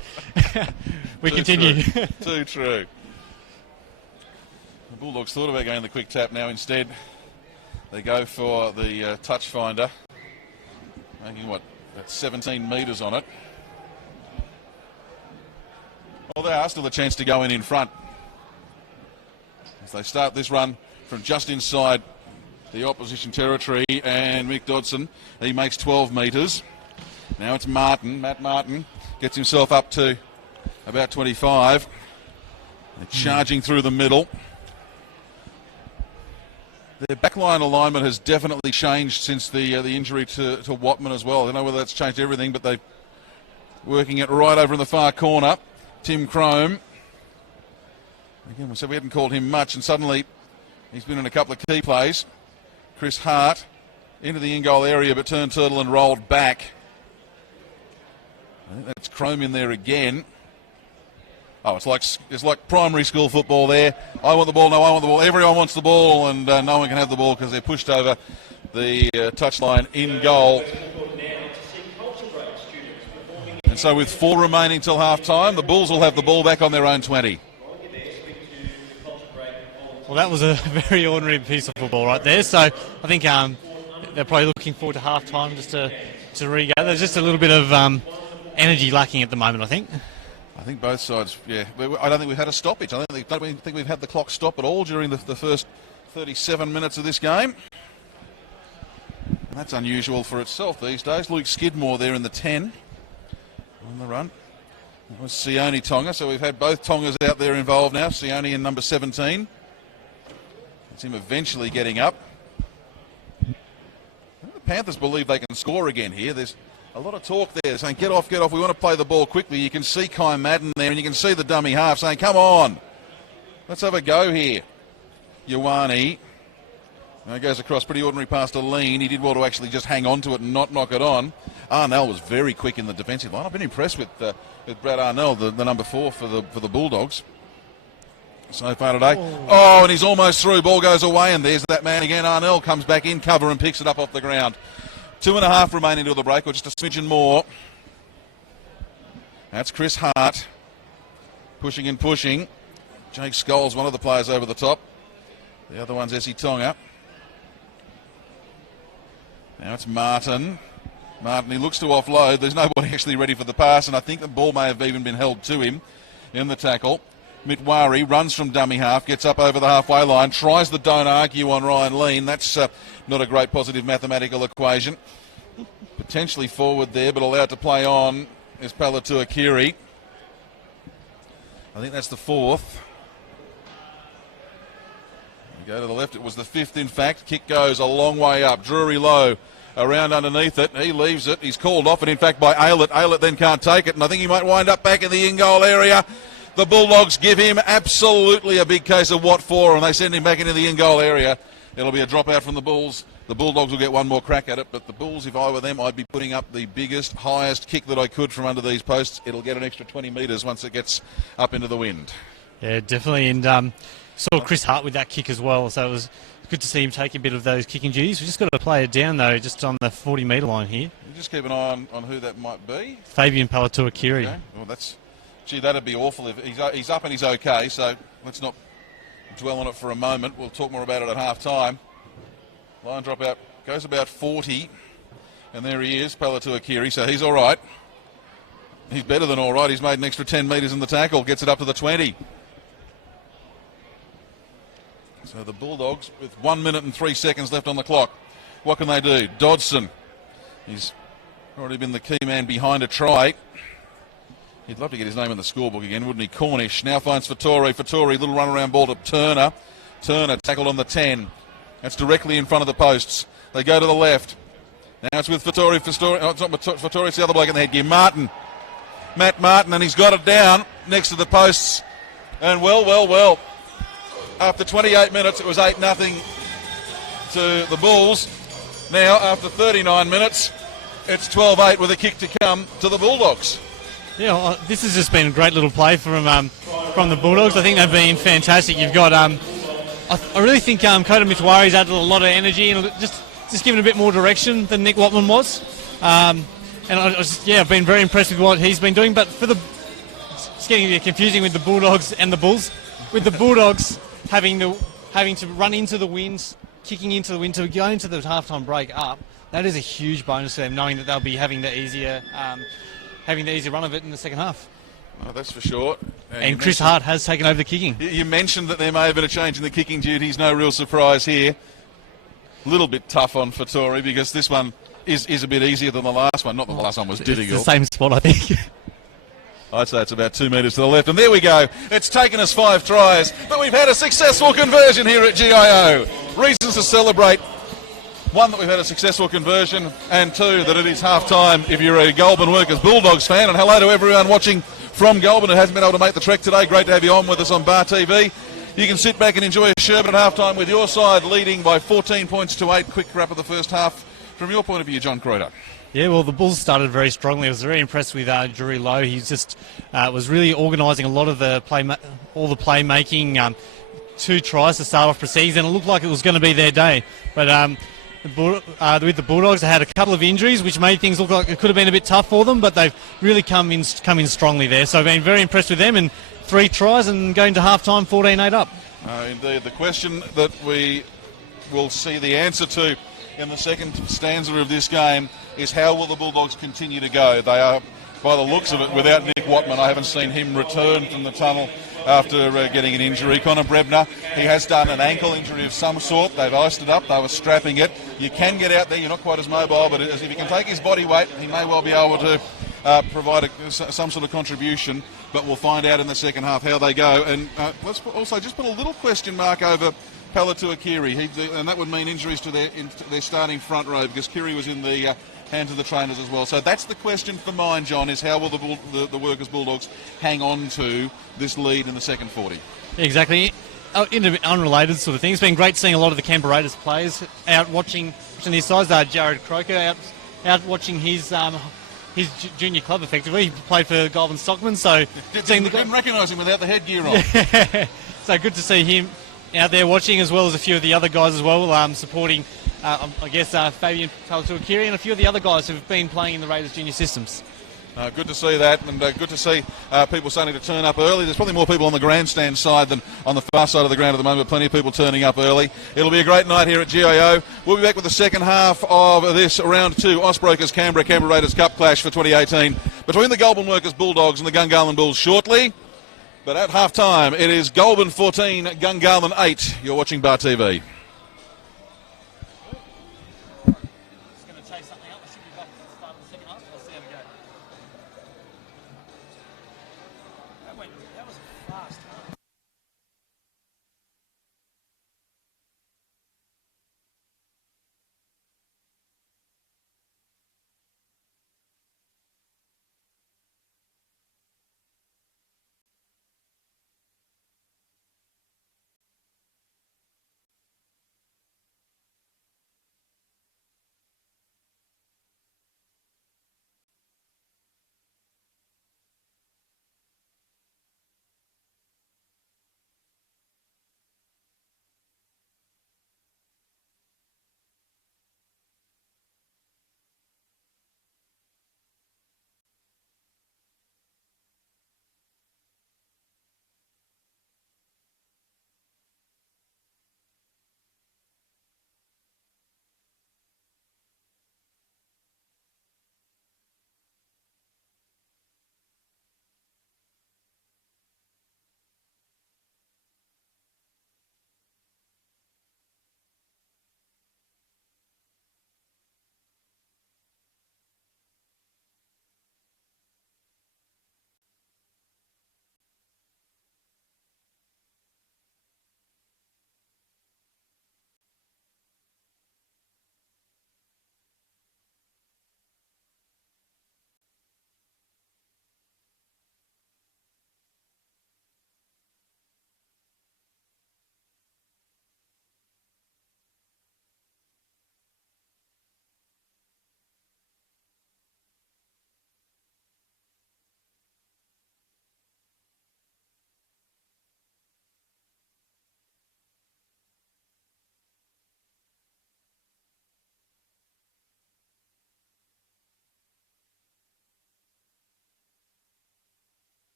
we continue. Too true. The Bulldogs thought about going the quick tap. Now instead they go for the touch finder, making about 17 metres on it. Well, they are still a chance to go in front as they start this run from just inside the opposition territory, and Mick Dodson, he makes 12 metres. Now it's Martin. Matt Martin gets himself up to about 25. They're charging through the middle. Their backline alignment has definitely changed since the injury to Watman as well. I don't know whether that's changed everything, but they're working it right over in the far corner. Tim Crome. Again, we said we hadn't called him much, and suddenly he's been in a couple of key plays. Chris Hart into the in-goal area, but turned turtle and rolled back. I think that's Crome in there again. Oh, it's like primary school football there. I want the ball, no, I want the ball. Everyone wants the ball, and no one can have the ball because they're pushed over the touchline in goal. And so with 4 remaining till half-time, the Bulls will have the ball back on their own 20. Well, that was a very ordinary piece of football right there. So I think they're probably looking forward to half-time just to regather. There's just a little bit of energy lacking at the moment, I think. I think both sides, yeah. I don't think we've had a stoppage. I don't think we've had the clock stop at all during the first 37 minutes of this game. And that's unusual for itself these days. Luke Skidmore there in the 10 on the run. That was Sione Tonga, so we've had both Tongas out there involved now. Sione in number 17. That's him eventually getting up. The Panthers believe they can score again here. There's a lot of talk there saying, get off, we want to play the ball quickly. You can see Kai Madden there, and you can see the dummy half saying, come on, let's have a go here. Ioane. Now he goes across, pretty ordinary pass to Lean. He did well to actually just hang on to it and not knock it on. Arnell was very quick in the defensive line. I've been impressed with Brad Arnell, the number 4 for the Bulldogs so far today. Oh, and he's almost through. Ball goes away, and there's that man again. Arnell comes back in cover and picks it up off the ground. 2.5 remaining to the break, or just a smidgen more. That's Chris Hart pushing and pushing. Jake Scholes, one of the players over the top. The other one's Essie Tonga. Now it's Martin. Martin, he looks to offload. There's nobody actually ready for the pass, and I think the ball may have even been held to him in the tackle. Mitwari runs from dummy half, gets up over the halfway line, tries the don't argue on Ryan Lean. That's not a great positive mathematical equation. Potentially forward there, but allowed to play on is Palatua Kiri. I think that's the 4th. We go to the left. It was the 5th, in fact. Kick goes a long way up. Drury Lowe around underneath it. He leaves it. He's called off, and in fact by Aylett. Aylett then can't take it, and I think he might wind up back in the in-goal area. The Bulldogs give him absolutely a big case of what for, and they send him back into the in-goal area. It'll be a dropout from the Bulls. The Bulldogs will get one more crack at it, but the Bulls, if I were them, I'd be putting up the biggest, highest kick that I could from under these posts. It'll get an extra 20 metres once it gets up into the wind. Yeah, definitely, and saw Chris Hart with that kick as well, so it was good to see him take a bit of those kicking duties. We've just got to play it down, though, just on the 40-metre line here. You just keep an eye on who that might be. Fabian Palatua Kiri. Okay. Well, that'd be awful if he's up and he's okay, so let's not dwell on it for a moment. We'll talk more about it at half-time. Line drop out goes about 40, and there he is, Palatua Kiri, so he's all right. He's better than all right. He's made an extra 10 metres in the tackle, gets it up to the 20. So the Bulldogs, with 1 minute and 3 seconds left on the clock, what can they do? Dodson, he's already been the key man behind a try. He'd love to get his name in the scorebook again, wouldn't he? Cornish now finds Fattori. Fattori, little run around ball to Turner. Turner tackled on the 10. That's directly in front of the posts. They go to the left. Now it's with Fattori. Oh, it's not Fattori, it's the other bloke in the headgear. Martin. Matt Martin, and he's got it down next to the posts. And well, after 28 minutes, it was 8-0 to the Bulls. Now, after 39 minutes, it's 12-8 with a kick to come to the Bulldogs. Yeah, well, this has just been a great little play from the Bulldogs. I think they've been fantastic. You've got, I really think Kota Mitwari's added a lot of energy and just given a bit more direction than Nick Watman was. And I've been very impressed with what he's been doing. But it's getting a bit confusing with the Bulldogs and the Bulls. With the Bulldogs having to run into the wind, kicking into the wind to go into the halftime break up. That is a huge bonus to them, knowing that they'll be having the easier run of it in the second half. Oh, that's for sure. And Chris Hart has taken over the kicking. You mentioned that there may have been a change in the kicking duties. No real surprise here. A little bit tough on Fattori because this one is a bit easier than the last one. Not that the last one was difficult. It's the same spot, I think. I'd say it's about 2 metres to the left. And there we go. It's taken us 5 tries, but we've had a successful conversion here at GIO. Reasons to celebrate. 1, that we've had a successful conversion, and 2, that it is half-time if you're a Goulburn Workers Bulldogs fan. And hello to everyone watching from Goulburn who hasn't been able to make the trek today. Great to have you on with us on Bar TV. You can sit back and enjoy a sherbet at half-time with your side leading by 14 points to 8. Quick wrap of the first half from your point of view, John Croyder. Yeah, well, the Bulls started very strongly. I was very impressed with Drury Lowe. He just was really organising a lot of the playmaking. 2 tries to start off pre-season. It looked like it was going to be their day. But with the Bulldogs, they had a couple of injuries, which made things look like it could have been a bit tough for them, but they've really come in strongly there. So I've been very impressed with them, and 3 tries and going to half-time 14-8 up. Indeed. The question that we will see the answer to in the second stanza of this game is how will the Bulldogs continue to go? They are, by the looks of it, without Nick Watman. I haven't seen him return from the tunnel after getting an injury. Connor Brebner, he has done an ankle injury of some sort. They've iced it up. They were strapping it. You can get out there. You're not quite as mobile, but if he can take his body weight, he may well be able to provide some sort of contribution. But we'll find out in the second half how they go. And let's also just put a little question mark over Palatua Kiri, and that would mean injuries to their starting front row because Kiri was in the hands of the trainers as well. So that's the question for mine, John, is how will the Workers Bulldogs hang on to this lead in the second 40? Exactly. In an unrelated sort of thing, it's been great seeing a lot of the Canberra Raiders players out watching these sides. Jared Croker out watching his junior club effectively. He played for Goulburn Stockman, so didn't recognise him without the headgear on. So good to see him out there watching, as well as a few of the other guys as well, supporting, Fabian Palatua-Kiri and a few of the other guys who have been playing in the Raiders junior systems. Good to see that, and good to see people starting to turn up early. There's probably more people on the grandstand side than on the far side of the ground at the moment. Plenty of people turning up early. It'll be a great night here at GIO. We'll be back with the second half of this round 2 Osbrokers Canberra Raiders Cup clash for 2018 between the Goulburn Workers Bulldogs and the Gungahlin Bulls shortly. But at half-time, it is Goulburn 14, Gungahlin 8. You're watching Bar TV.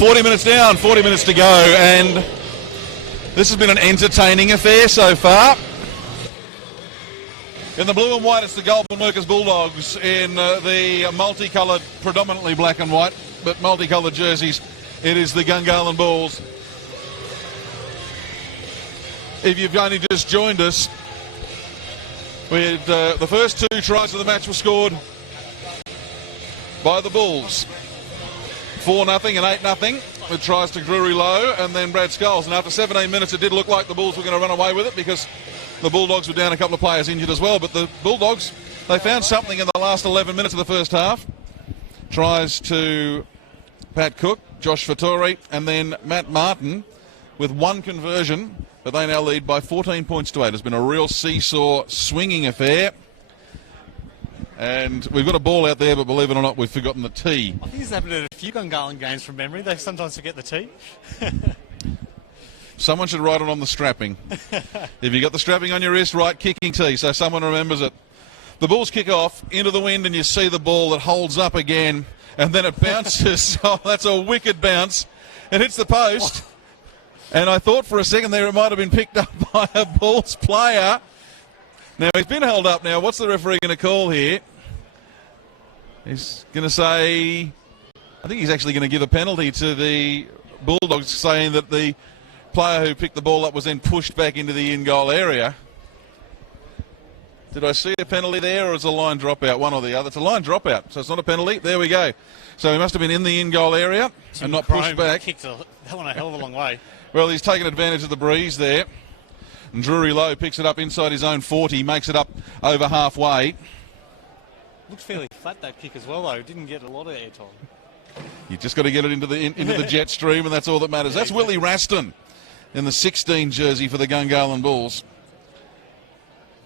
40 minutes down, 40 minutes to go, and this has been an entertaining affair so far. In the blue and white, it's the Goulburn Bulldogs. In the multicoloured, predominantly black and white, but multicoloured jerseys, it is the Gungahlin Bulls. If you've only just joined us, the first 2 tries of the match were scored by the Bulls. 4-0 and 8-0 with tries to Drury Lowe and then Brad Scholes. And after 17 minutes, it did look like the Bulls were going to run away with it because the Bulldogs were down a couple of players injured as well. But the Bulldogs, they found something in the last 11 minutes of the first half. Tries to Pat Cook, Josh Fattori, and then Matt Martin with 1 conversion. But they now lead by 14 points to 8. It's been a real seesaw swinging affair. And we've got a ball out there, but believe it or not, we've forgotten the tee. I think it's happened at a few Gungahlin games from memory. They sometimes forget the tee. Someone should write it on the strapping. If you got the strapping on your wrist, write kicking tee so someone remembers it. The Bulls kick off into the wind and you see the ball that holds up again and then it bounces. Oh, that's a wicked bounce. It hits the post. And I thought for a second there it might have been picked up by a Bulls player. Now he's been held up now. What's the referee going to call here? He's going to say, I think he's actually going to give a penalty to the Bulldogs, saying that the player who picked the ball up was then pushed back into the in-goal area. Did I see a penalty there, or is it a line dropout? One or the other. It's a line dropout, so it's not a penalty. There we go. So he must have been in the in-goal area and not pushed back. Kicked that one a hell of a long way. Well, he's taken advantage of the breeze there. And Drury Lowe picks it up inside his own 40, makes it up over halfway. Looked fairly flat, that kick as well, though. Didn't get a lot of airtime. You've just got to get it into the jet stream, and that's all that matters. That's Willie Raston in the 16 jersey for the Gungahlin Bulls.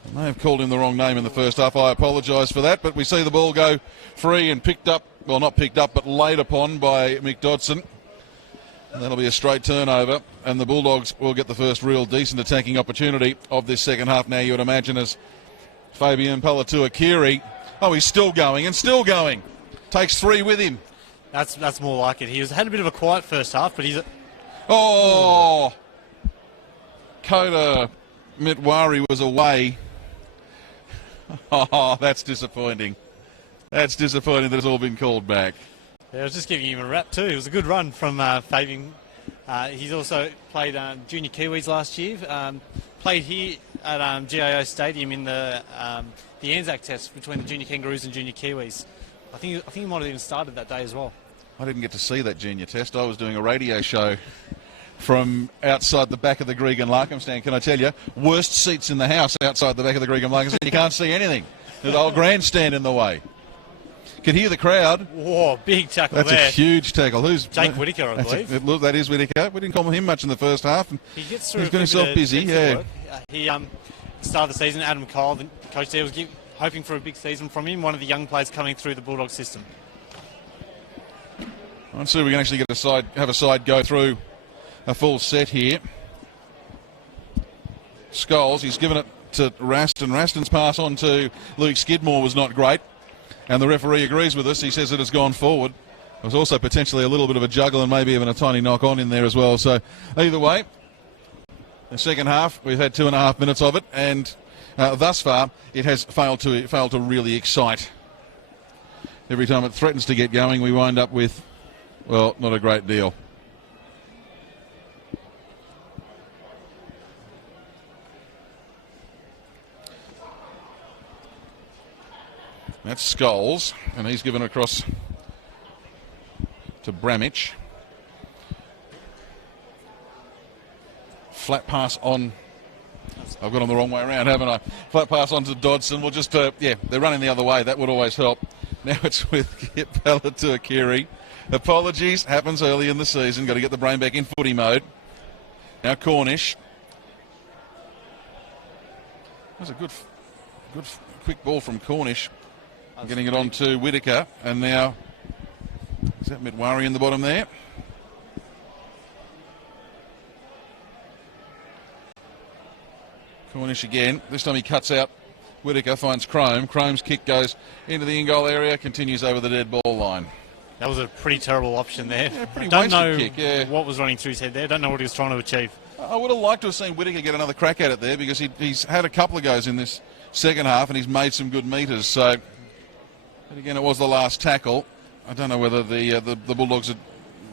I may have called him the wrong name in the first half. I apologise for that, but we see the ball go free and picked up, well, not picked up, but laid upon by Mick Dodson. And that'll be a straight turnover, and the Bulldogs will get the first real decent attacking opportunity of this second half now, you would imagine, as Fabian Palatuakiri. Oh, he's still going and still going. Takes 3 with him. That's more like it. He had a bit of a quiet first half, but he's... Oh! Kota Mitwari was away. Oh, that's disappointing. That's disappointing that it's all been called back. Yeah, I was just giving him a rap too. It was a good run from Fabian. He's also played Junior Kiwis last year. Played here at GIO Stadium in the Anzac Test between the Junior Kangaroos and Junior Kiwis. I think he might have even started that day as well. I didn't get to see that junior test. I was doing a radio show from outside the back of the Gungahlin stand. Can I tell you, worst seats in the house outside the back of the Gungahlin stand. You can't see anything. There's a whole grandstand in the way. Could hear the crowd. Whoa, big tackle That's there. That's a huge tackle. Who's Jake Whittaker, I believe. That is Whittaker. We didn't call him much in the first half. He gets through. He's got himself busy. Yeah. He started the season. Adam Kyle, the coach there, was hoping for a big season from him. One of the young players coming through the Bulldog system. Let's see if we can actually have a side go through a full set here. Scholes, he's given it to Raston. Raston's pass on to Luke Skidmore was not great. And the referee agrees with us. He says it has gone forward. There was also potentially a little bit of a juggle and maybe even a tiny knock-on in there as well. So either way, the second half, we've had 2.5 minutes of it. And thus far, it has failed to really excite. Every time it threatens to get going, we wind up with, well, not a great deal. That's Scholes, and he's given across to Bramich. Flat pass on. I've got on the wrong way around, haven't I? Flat pass on to Dodson. We'll just, they're running the other way. That would always help. Now it's with Palatuakiri. Apologies, happens early in the season. Got to get the brain back in footy mode. Now Cornish. That's a good quick ball from Cornish. Getting it on to Whittaker, and now is that Mitwari in the bottom there? Cornish again. This time he cuts out Whittaker, finds Crome. Chrome's kick goes into the in-goal area, continues over the dead ball line. That was a pretty terrible option there. Yeah, pretty Don't wasted know kick, yeah. what was running through his head there. Don't know what he was trying to achieve. I would have liked to have seen Whittaker get another crack at it there because he's had a couple of goes in this second half and he's made some good metres. So, but again, it was the last tackle. I don't know whether the Bulldogs had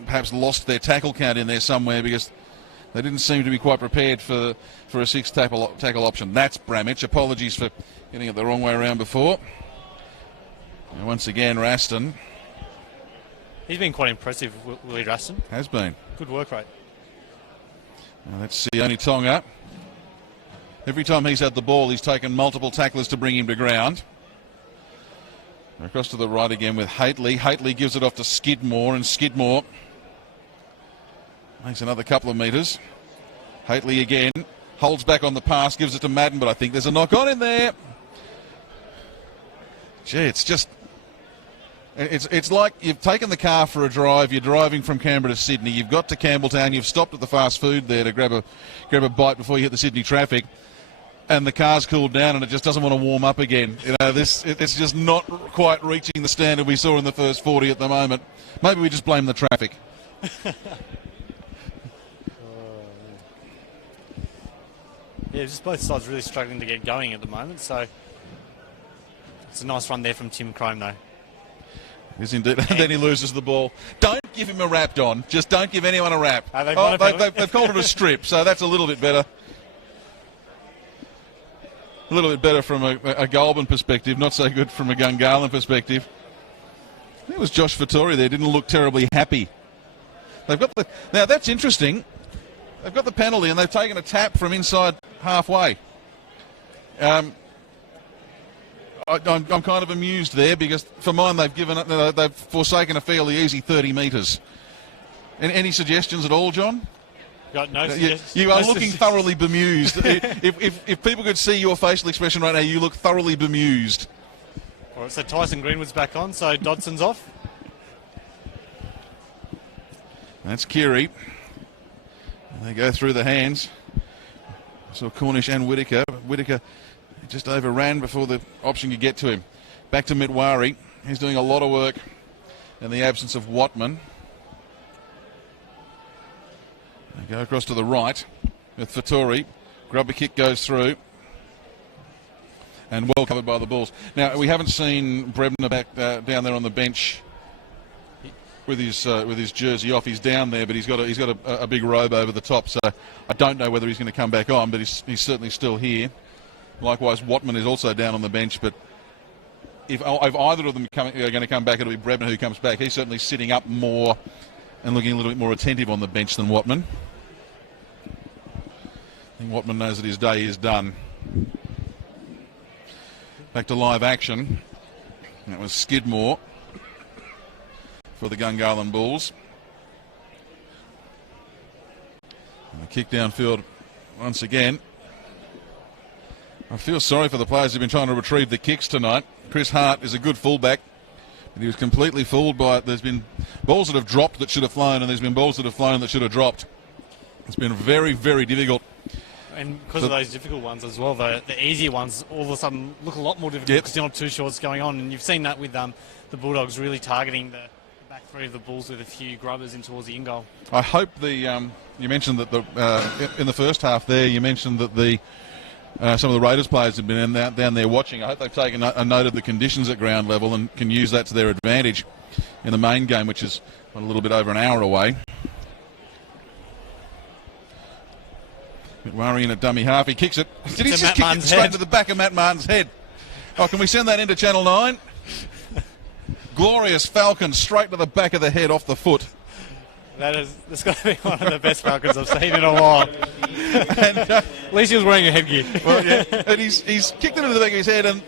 perhaps lost their tackle count in there somewhere because they didn't seem to be quite prepared for a sixth tackle option. That's Bramich. Apologies for getting it the wrong way around before. And once again, Raston. He's been quite impressive, Willie Raston. Has been. Good work rate. Now that's Sione Tonga. Every time he's had the ball, he's taken multiple tacklers to bring him to ground. Across to the right again with Haitley. Haitley gives it off to Skidmore, and Skidmore makes another couple of metres. Haitley again holds back on the pass, gives it to Madden, but I think there's a knock on in there. Gee, it's just... It's like you've taken the car for a drive, you're driving from Canberra to Sydney, you've got to Campbelltown, you've stopped at the fast food there to grab a bite before you hit the Sydney traffic, and the car's cooled down and it just doesn't want to warm up again. You know, it's just not quite reaching the standard we saw in the first 40 at the moment. Maybe we just blame the traffic. Yeah, just both sides really struggling to get going at the moment, so it's a nice run there from Tim Crome though. Yes, indeed. And then he loses the ball. Don't give him a rap, Don. Just don't give anyone a rap. They've called it a strip, so that's a little bit better. A little bit better from a Goulburn perspective, not so good from a Gungahlin perspective. It was Josh Vittori there, didn't look terribly happy. Now that's interesting. They've got the penalty and they've taken a tap from inside halfway. I'm kind of amused there because for mine they've forsaken a fairly easy 30 metres. Any suggestions at all, John? Got no suggestions. You are looking thoroughly bemused. if people could see your facial expression right now, you look thoroughly bemused. All right, so Tyson Greenwood's back on, so Dodson's off. That's Keary. They go through the hands. So Cornish and Whittaker. Whittaker just overran before the option could get to him. Back to Mitwari. He's doing a lot of work in the absence of Watman. They go across to the right with Fattori. Grubber kick goes through. And well covered by the Bulls. Now, we haven't seen Brebner back down there on the bench with his jersey off. He's down there, but he's got a big robe over the top. So I don't know whether he's going to come back on, but he's certainly still here. Likewise, Watman is also down on the bench, but if either of them are going to come back, it'll be Brebner who comes back. He's certainly sitting up more and looking a little bit more attentive on the bench than Watman. I think Watman knows that his day is done. Back to live action. That was Skidmore for the Gungahlin Bulls. And the kick downfield once again. I feel sorry for the players who've been trying to retrieve the kicks tonight. Chris Hart is a good fullback, but he was completely fooled by it. There's been balls that have dropped that should have flown, and there's been balls that have flown that should have dropped. It's been very, very difficult. And because of those difficult ones as well, the easier ones all of a sudden look a lot more difficult because you're not too sure what's going on. And you've seen that with the Bulldogs really targeting the back three of the Bulls with a few grubbers in towards the in goal. I hope you mentioned that in the first half there, you mentioned that some of the Raiders players have been down there watching. I hope they've taken a note of the conditions at ground level and can use that to their advantage in the main game, which is a little bit over an hour away. Worrying a dummy half. He kicks it. Did he just kick it straight to the back of Matt Martin's head? Oh, can we send that into Channel 9? Glorious Falcon straight to the back of the head off the foot. That's got to be one of the best Falcons I've seen in a while. And, at least he was wearing a headgear. Well, yeah. And he's kicked it into the back of his head, and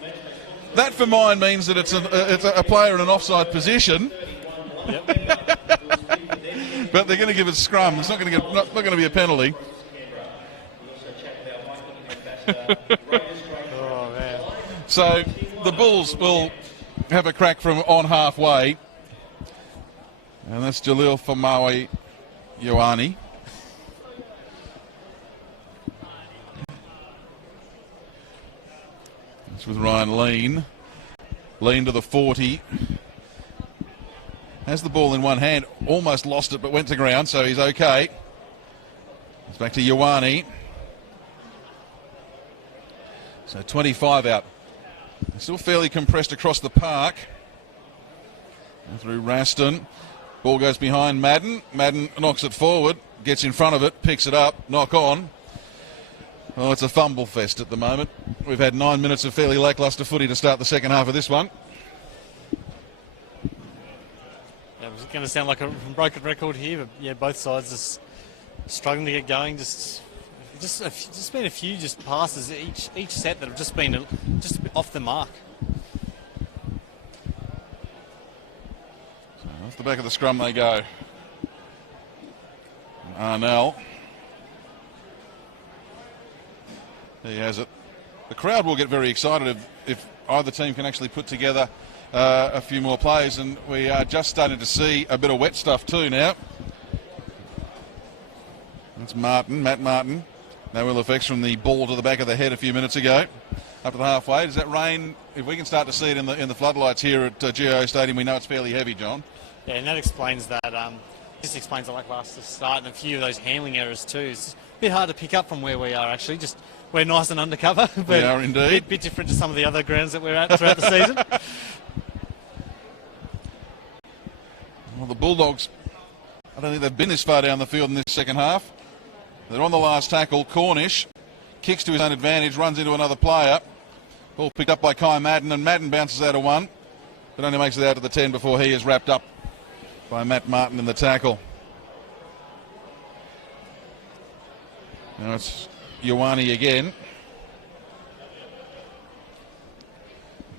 that for mine means that it's a player in an offside position. Yep. But they're going to give it scrum. It's not going to be a penalty. Oh, man. So the Bulls will have a crack from on halfway. And that's Jalil Famawi Ioane. That's with Ryan Lean. Lean to the 40. Has the ball in one hand, almost lost it but went to ground, so he's okay. It's back to Ioane. So 25 out. Still fairly compressed across the park. And through Raston. Ball goes behind Madden. Madden knocks it forward, gets in front of it, picks it up, knock on. Oh, it's a fumble fest at the moment. We've had 9 minutes of fairly lacklustre footy to start the second half of this one. Yeah, it's going to sound like a broken record here, but yeah, both sides just struggling to get going. Just been a few passes each set that have just been just off the mark. So off the back of the scrum they go. Arnell. He has it. The crowd will get very excited if either team can actually put together a few more players, and we are just starting to see a bit of wet stuff too now. That's Matt Martin. No ill effects from the ball to the back of the head a few minutes ago. Up to the halfway. Does that rain? If we can start to see it in the floodlights here at GIO Stadium, we know it's fairly heavy, John. Yeah, and that explains that. This explains the lacklustre start and a few of those handling errors too. It's a bit hard to pick up from where we are actually. We're nice and undercover. But we are indeed. A bit different to some of the other grounds that we're at throughout the season. Well, the Bulldogs, I don't think they've been this far down the field in this second half. They're on the last tackle. Cornish kicks to his own advantage, runs into another player. Ball picked up by Kai Madden, and Madden bounces out of one, but only makes it out to the 10 before he is wrapped up by Matt Martin in the tackle. Now it's Ioane again.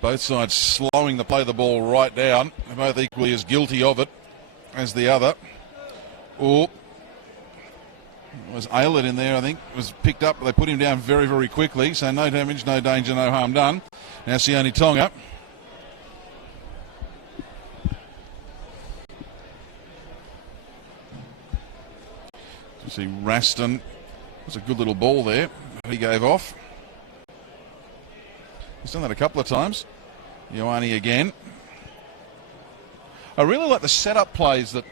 Both sides slowing the play of the ball right down. They're both equally as guilty of it as the other. Oh, was Aylett in there, I think, was picked up. They put him down very, very quickly, so no damage, no danger, no harm done. Now Sione Tonga. You see Raston. That's a good little ball there. He gave off. He's done that a couple of times. Ioane again. I really like the setup plays that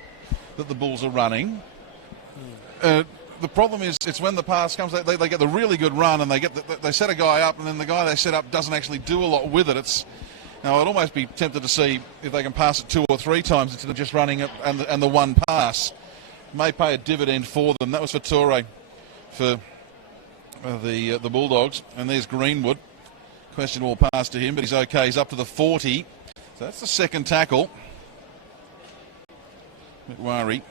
the Bulls are running. The problem is, it's when the pass comes, they get the really good run, and they set a guy up, and then the guy they set up doesn't actually do a lot with it. Now I'd almost be tempted to see if they can pass it 2 or 3 times instead of just running it and the one pass. May pay a dividend for them. That was for Torre for the Bulldogs, and there's Greenwood. Questionable pass to him, but he's okay. He's up to the 40. So that's the second tackle. McWari.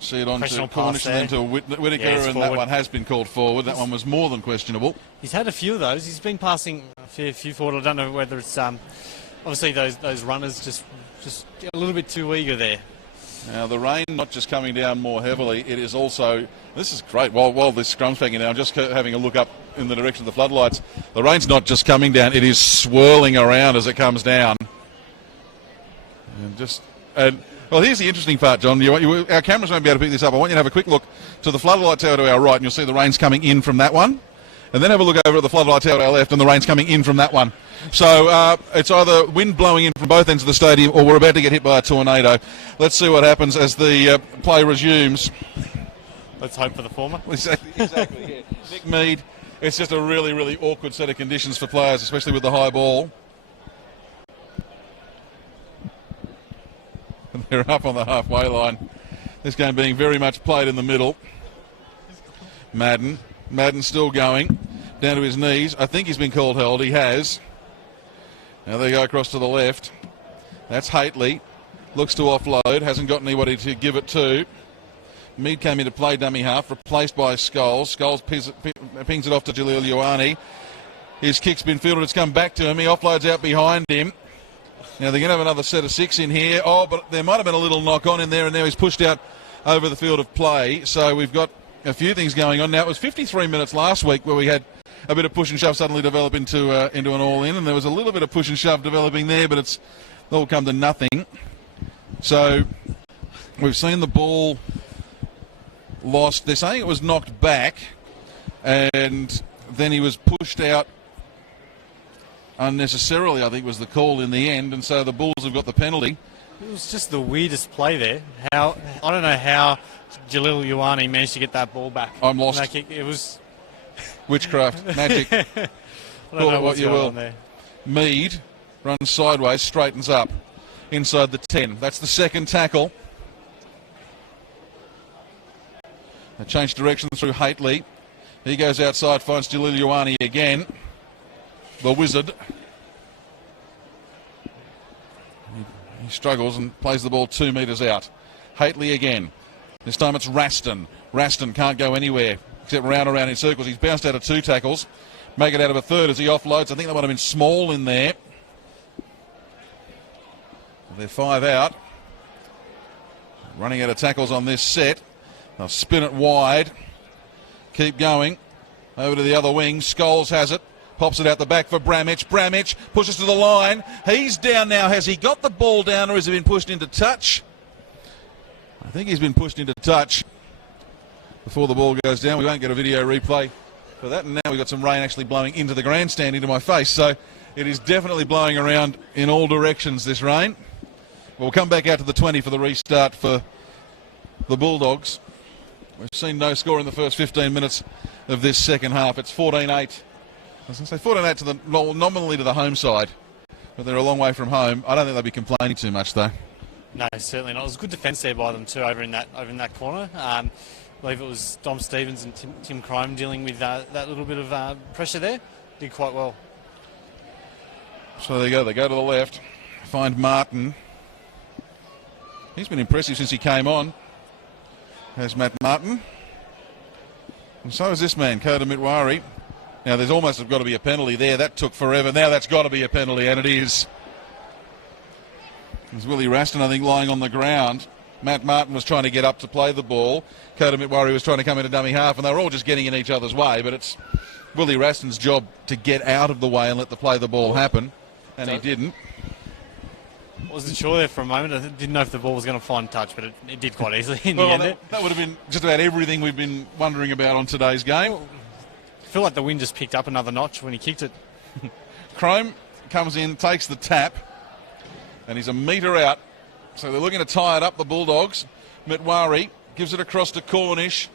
See it on to Cornish and then to Whittaker, and forward. That one has been called forward. That one was more than questionable. He's had a few of those. He's been passing a fair few forward. I don't know whether it's obviously those runners just a little bit too eager there. Now the rain not just coming down more heavily, it is also, this is great, while this scrum's banging down, just having a look up in the direction of the floodlights, the rain's not just coming down, it is swirling around as it comes down. Well, here's the interesting part, John. Our cameras won't be able to pick this up. I want you to have a quick look to the floodlight tower to our right, and you'll see the rain's coming in from that one. And then have a look over at the floodlight tower to our left, and the rain's coming in from that one. So it's either wind blowing in from both ends of the stadium, or we're about to get hit by a tornado. Let's see what happens as the play resumes. Let's hope for the former. Exactly. Yeah. Nick Mead. It's just a really, really awkward set of conditions for players, especially with the high ball. And they're up on the halfway line. This game being very much played in the middle. Madden still going. Down to his knees. I think he's been called held. He has. Now they go across to the left. That's Haitley. Looks to offload. Hasn't got anybody to give it to. Mead came in to play dummy half, replaced by Scholes. Scholes pings it off to Jalil Ioane. His kick's been fielded. It's come back to him. He offloads out behind him. Now they're going to have another set of 6 in here. Oh, but there might have been a little knock on in there, and now he's pushed out over the field of play. So we've got a few things going on. Now it was 53 minutes last week where we had a bit of push and shove suddenly develop into an all-in, and there was a little bit of push and shove developing there, but it's all come to nothing. So we've seen the ball lost. They're saying it was knocked back, and then he was pushed out unnecessarily, I think was the call in the end, and so the Bulls have got the penalty. It was just the weirdest play there. I don't know how Jalil Ioane managed to get that ball back. I'm lost. That kick, it was Witchcraft, magic. I don't Call know it what what's you going will. on there. Mead runs sideways, straightens up inside the 10. That's the second tackle. They change direction through Haitley. He goes outside, finds Jalil Ioane again. The wizard. He struggles and plays the ball 2 metres out. Haitley again. This time it's Raston. Raston can't go anywhere except round around in circles. He's bounced out of 2 tackles. Make it out of a third as he offloads. I think that might have been Small in there. They're 5 out. Running out of tackles on this set. They'll spin it wide. Keep going. Over to the other wing. Scholes has it. Pops it out the back for Bramich. Bramich pushes to the line. He's down now. Has he got the ball down or has he been pushed into touch? I think he's been pushed into touch before the ball goes down. We won't get a video replay for that. And now we've got some rain actually blowing into the grandstand, into my face. So it is definitely blowing around in all directions, this rain. We'll come back out to the 20 for the restart for the Bulldogs. We've seen no score in the first 15 minutes of this second half. It's 14-8. I was going to say 14-8 to the nominally to the home side, but they're a long way from home. I don't think they'll be complaining too much though. No, certainly not. It was good defence there by them too, over in that corner. I believe it was Dom Stevens and Tim Crime dealing with that little bit of pressure there. Did quite well. So there you go. They go to the left, find Martin. He's been impressive since he came on. There's Matt Martin. And so is this man, Koda Mitwari. Now, there's almost got to be a penalty there. That took forever. Now that's got to be a penalty, and it is. There's Willie Raston, I think, lying on the ground. Matt Martin was trying to get up to play the ball. Koda Mitwari was trying to come into dummy half, and they were all just getting in each other's way. But it's Willie Raston's job to get out of the way and let the play the ball happen, and he didn't. Wasn't sure there for a moment. I didn't know if the ball was going to find touch, but it did quite easily in the end. That would have been just about everything we've been wondering about on today's game. I feel like the wind just picked up another notch when he kicked it. Chrome comes in, takes the tap, and he's a metre out. So they're looking to tie it up, the Bulldogs. Mitwari gives it across to Cornish.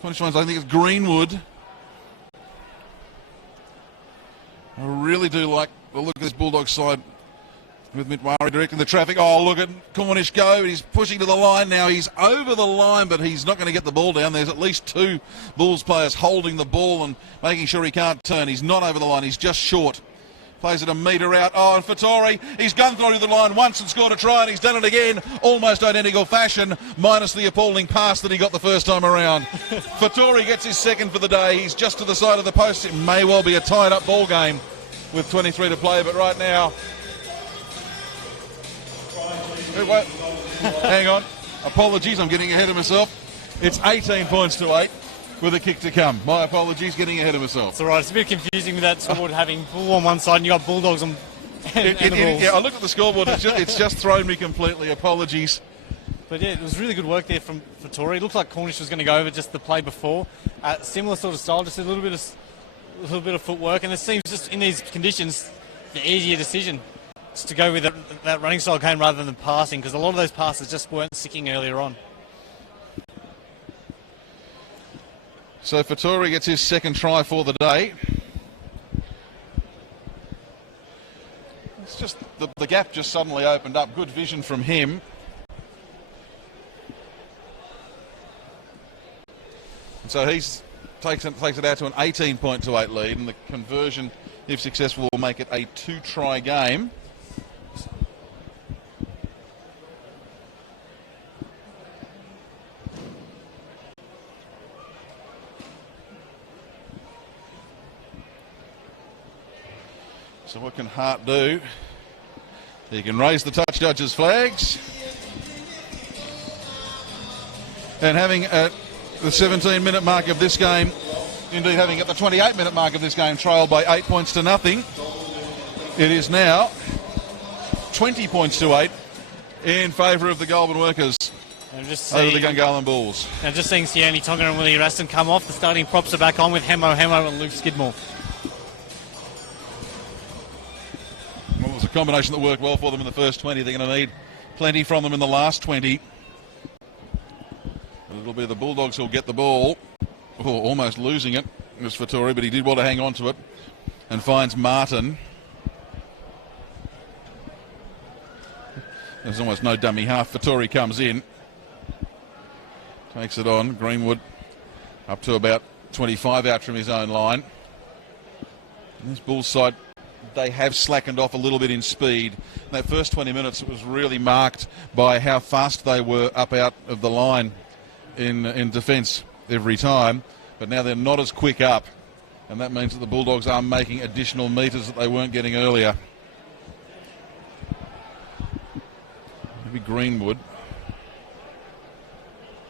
Cornish ones, I think it's Greenwood. I really do like the look of this Bulldogs side with Mitwari directing the traffic. Oh, look at Cornish go. He's pushing to the line now. He's over the line, but he's not going to get the ball down. There's at least 2 Bulls players holding the ball and making sure he can't turn. He's not over the line. He's just short. Plays it a metre out. Oh, and Fattori, he's gone through the line once and scored a try, and he's done it again. Almost identical fashion, minus the appalling pass that he got the first time around. Fattori gets his second for the day. He's just to the side of the post. It may well be a tied-up ball game with 23 to play, but right now... Wait. Hang on. Apologies, I'm getting ahead of myself. It's 18 points to 8 with a kick to come. My apologies, getting ahead of myself. It's all right. It's a bit confusing with that scoreboard having Bull on one side and you got Bulldogs on and the Bulls. Yeah, I looked at the scoreboard. It's just thrown me completely. Apologies. But yeah, it was really good work there from Fattori. It looked like Cornish was going to go over just the play before. Similar sort of style, just a little bit of footwork, and it seems just in these conditions the easier decision. Just to go with that running style game rather than passing, because a lot of those passes just weren't sticking earlier on. So Fattori gets his second try for the day. It's just the gap just suddenly opened up. Good vision from him. And so he takes it out to an 18-point to 8 lead, and the conversion, if successful, will make it a 2-try game. So what can Hart do? He can raise the touch judges' flags. And having at the 17-minute mark of this game, indeed having at the 28-minute mark of this game trailed by 8 points to nothing, it is now 20 points to 8 in favour of the Goulburn Workers over the Gungahlin Bulls. Now just seeing Sione Tonga and Willie Raston come off, the starting props are back on with Hemo and Luke Skidmore. Well, it was a combination that worked well for them in the first 20. They're going to need plenty from them in the last 20. It'll be the Bulldogs who'll get the ball. Oh, almost losing it. It was Fattori, but he did want to hang on to it and finds Martin. There's almost no dummy half. Fattori comes in. Takes it on. Greenwood up to about 25 out from his own line. And this Bulls side, they have slackened off a little bit in speed. In that first 20 minutes, it was really marked by how fast they were up out of the line in defence every time. But now they're not as quick up, and that means that the Bulldogs are making additional metres that they weren't getting earlier. Maybe Greenwood.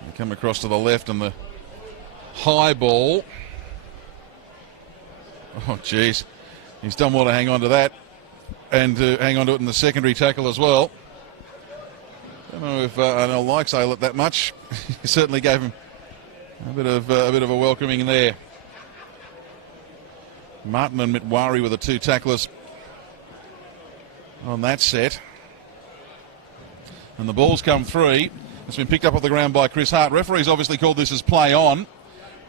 They come across to the left and the high ball. Oh, geez. He's done well to hang on to that and to hang on to it in the secondary tackle as well. I don't know if Arnell likes Aylett that much. He certainly gave him a bit of a welcoming there. Martin and Mitwari were the two tacklers on that set. And the ball's come free. It's been picked up off the ground by Chris Hart. Referee's obviously called this as play on,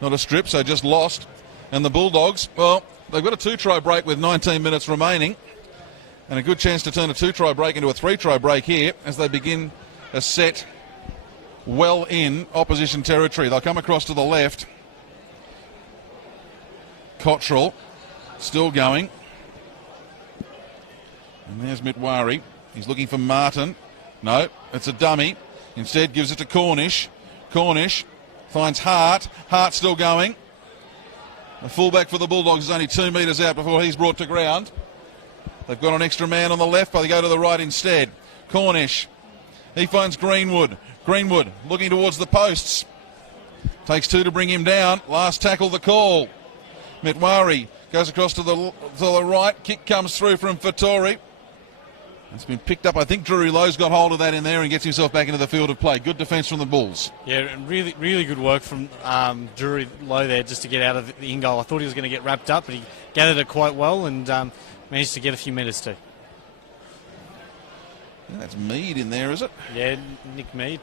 not a strip, so just lost. And the Bulldogs, well, they've got a 2-try break with 19 minutes remaining, and a good chance to turn a 2-try break into a 3-try break here as they begin a set well in opposition territory. They'll come across to the left. Cottrell still going. And there's Mitwari. He's looking for Martin. No, it's a dummy. Instead gives it to Cornish. Cornish finds Hart. Hart still going. The fullback for the Bulldogs is only 2 metres out before he's brought to ground. They've got an extra man on the left, but they go to the right instead. Cornish. He finds Greenwood. Greenwood looking towards the posts. Takes 2 to bring him down. Last tackle the call. Mitwari goes across to the right. Kick comes through from Fattori. It's been picked up. I think Drury Lowe's got hold of that in there and gets himself back into the field of play. Good defence from the Bulls. Yeah, and really good work from Drury Lowe there just to get out of the in-goal. I thought he was going to get wrapped up, but he gathered it quite well and managed to get a few metres too. Yeah, that's Mead in there, is it? Yeah, Nick Mead.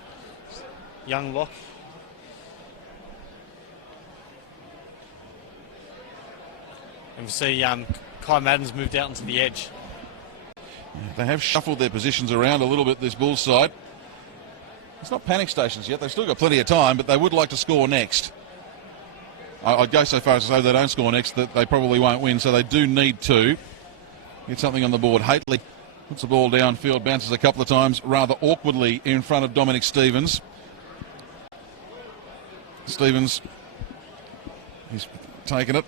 Young lock. And we see Kai Madden's moved out into the edge. They have shuffled their positions around a little bit, this Bulls side. It's not panic stations yet. They've still got plenty of time, but they would like to score next. I'd go so far as to say if they don't score next, that they probably won't win, so they do need to get something on the board. Haitley puts the ball downfield, bounces a couple of times rather awkwardly in front of Dominic Stevens. Stevens, he's taken it.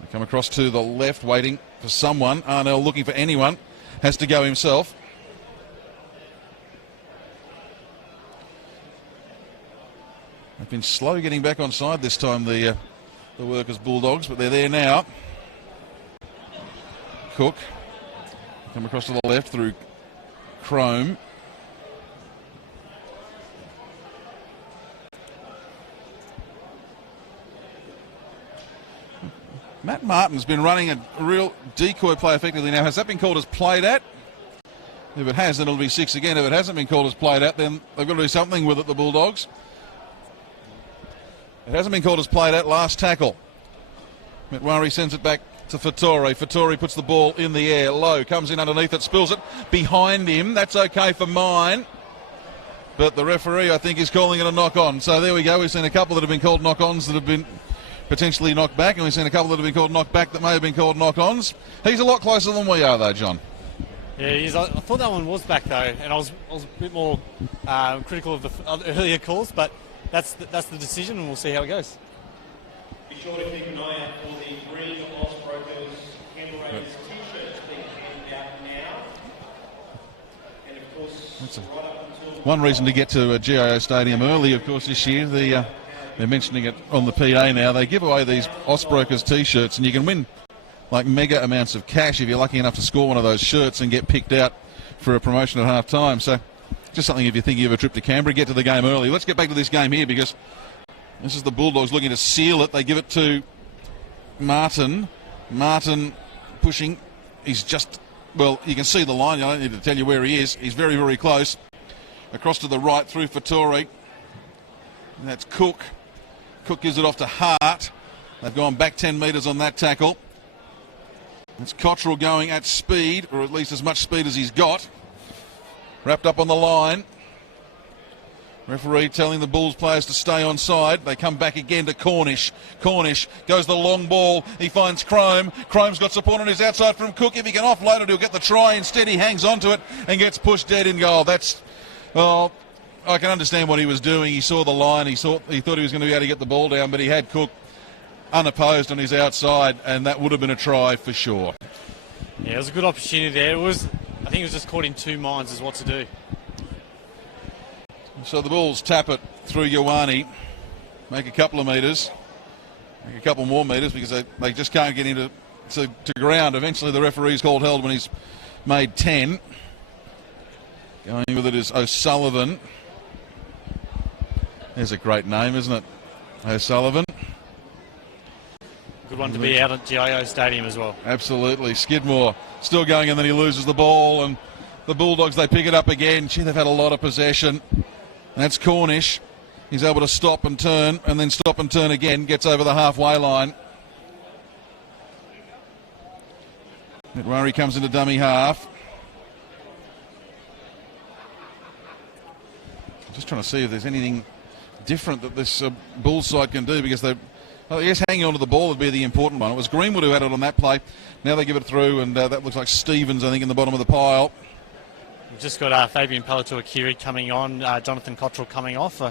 They come across to the left, waiting for someone. Arnell looking for anyone. Has to go himself. They've been slow getting back on side this time, the Workers Bulldogs, but they're there now. Cook. Come across to the left through Chrome. Matt Martin's been running a real decoy play effectively now. Has that been called as played at? If it has, then it'll be 6 again. If it hasn't been called as played at, then they've got to do something with it, the Bulldogs. It hasn't been called as played at. Last tackle. Mitwari sends it back to Fattori. Fattori puts the ball in the air. Low comes in underneath it, spills it behind him. That's okay for mine. But the referee, I think, is calling it a knock-on. So there we go. We've seen a couple that have been called knock-ons that have been potentially knocked back, and we've seen a couple that have been called knocked back that may have been called knock-ons. He's a lot closer than we are, though, John. Yeah, he is. I thought that one was back, though, and I was a bit more critical of the earlier calls, but that's the decision, and we'll see how it goes. Be sure to keep an eye out for the green Austbrokers Canberra t-shirts being handed out now. And of course, right up until one reason to get to GIO Stadium early, of course, this year. They're mentioning it on the PA now. They give away these Austbrokers t-shirts, and you can win like mega amounts of cash if you're lucky enough to score one of those shirts and get picked out for a promotion at half time. So just something if you're thinking of a trip to Canberra, get to the game early. Let's get back to this game here because this is the Bulldogs looking to seal it. They give it to Martin. Martin pushing. He's just well, you can see the line. I don't need to tell you where he is. He's very, very close. Across to the right through for Torrey. And that's Cook. Cook gives it off to Hart. They've gone back 10 metres on that tackle. It's Cottrell going at speed, or at least as much speed as he's got. Wrapped up on the line. Referee telling the Bulls players to stay on side. They come back again to Cornish. Cornish goes the long ball. He finds Crome. Crome's got support on his outside from Cook. If he can offload it, he'll get the try. Instead, he hangs on to it and gets pushed dead in goal. That's, well, I can understand what he was doing. He saw the line. He thought he was going to be able to get the ball down, but he had Cook unopposed on his outside, and that would have been a try for sure. Yeah, it was a good opportunity there. I think it was just caught in two minds as what to do. So the Bulls tap it through Ioane, make a couple of metres, make a couple more metres because they just can't get into to ground. Eventually the referee's called held when he's made 10. Going with it is O'Sullivan. There's a great name, isn't it? O'Sullivan. Good one to be out at GIO Stadium as well. Absolutely. Skidmore still going, and then he loses the ball, and the Bulldogs, they pick it up again. Gee, they've had a lot of possession. That's Cornish. He's able to stop and turn, and then stop and turn again. Gets over the halfway line. McMurray comes into dummy half. I'm just trying to see if there's anything different that this Bulls side can do, because I guess hanging on to the ball would be the important one. It was Greenwood who had it on that play. Now they give it through, and that looks like Stevens, I think, in the bottom of the pile. We've just got Fabian Palatua-Kiri coming on, Jonathan Cottrell coming off.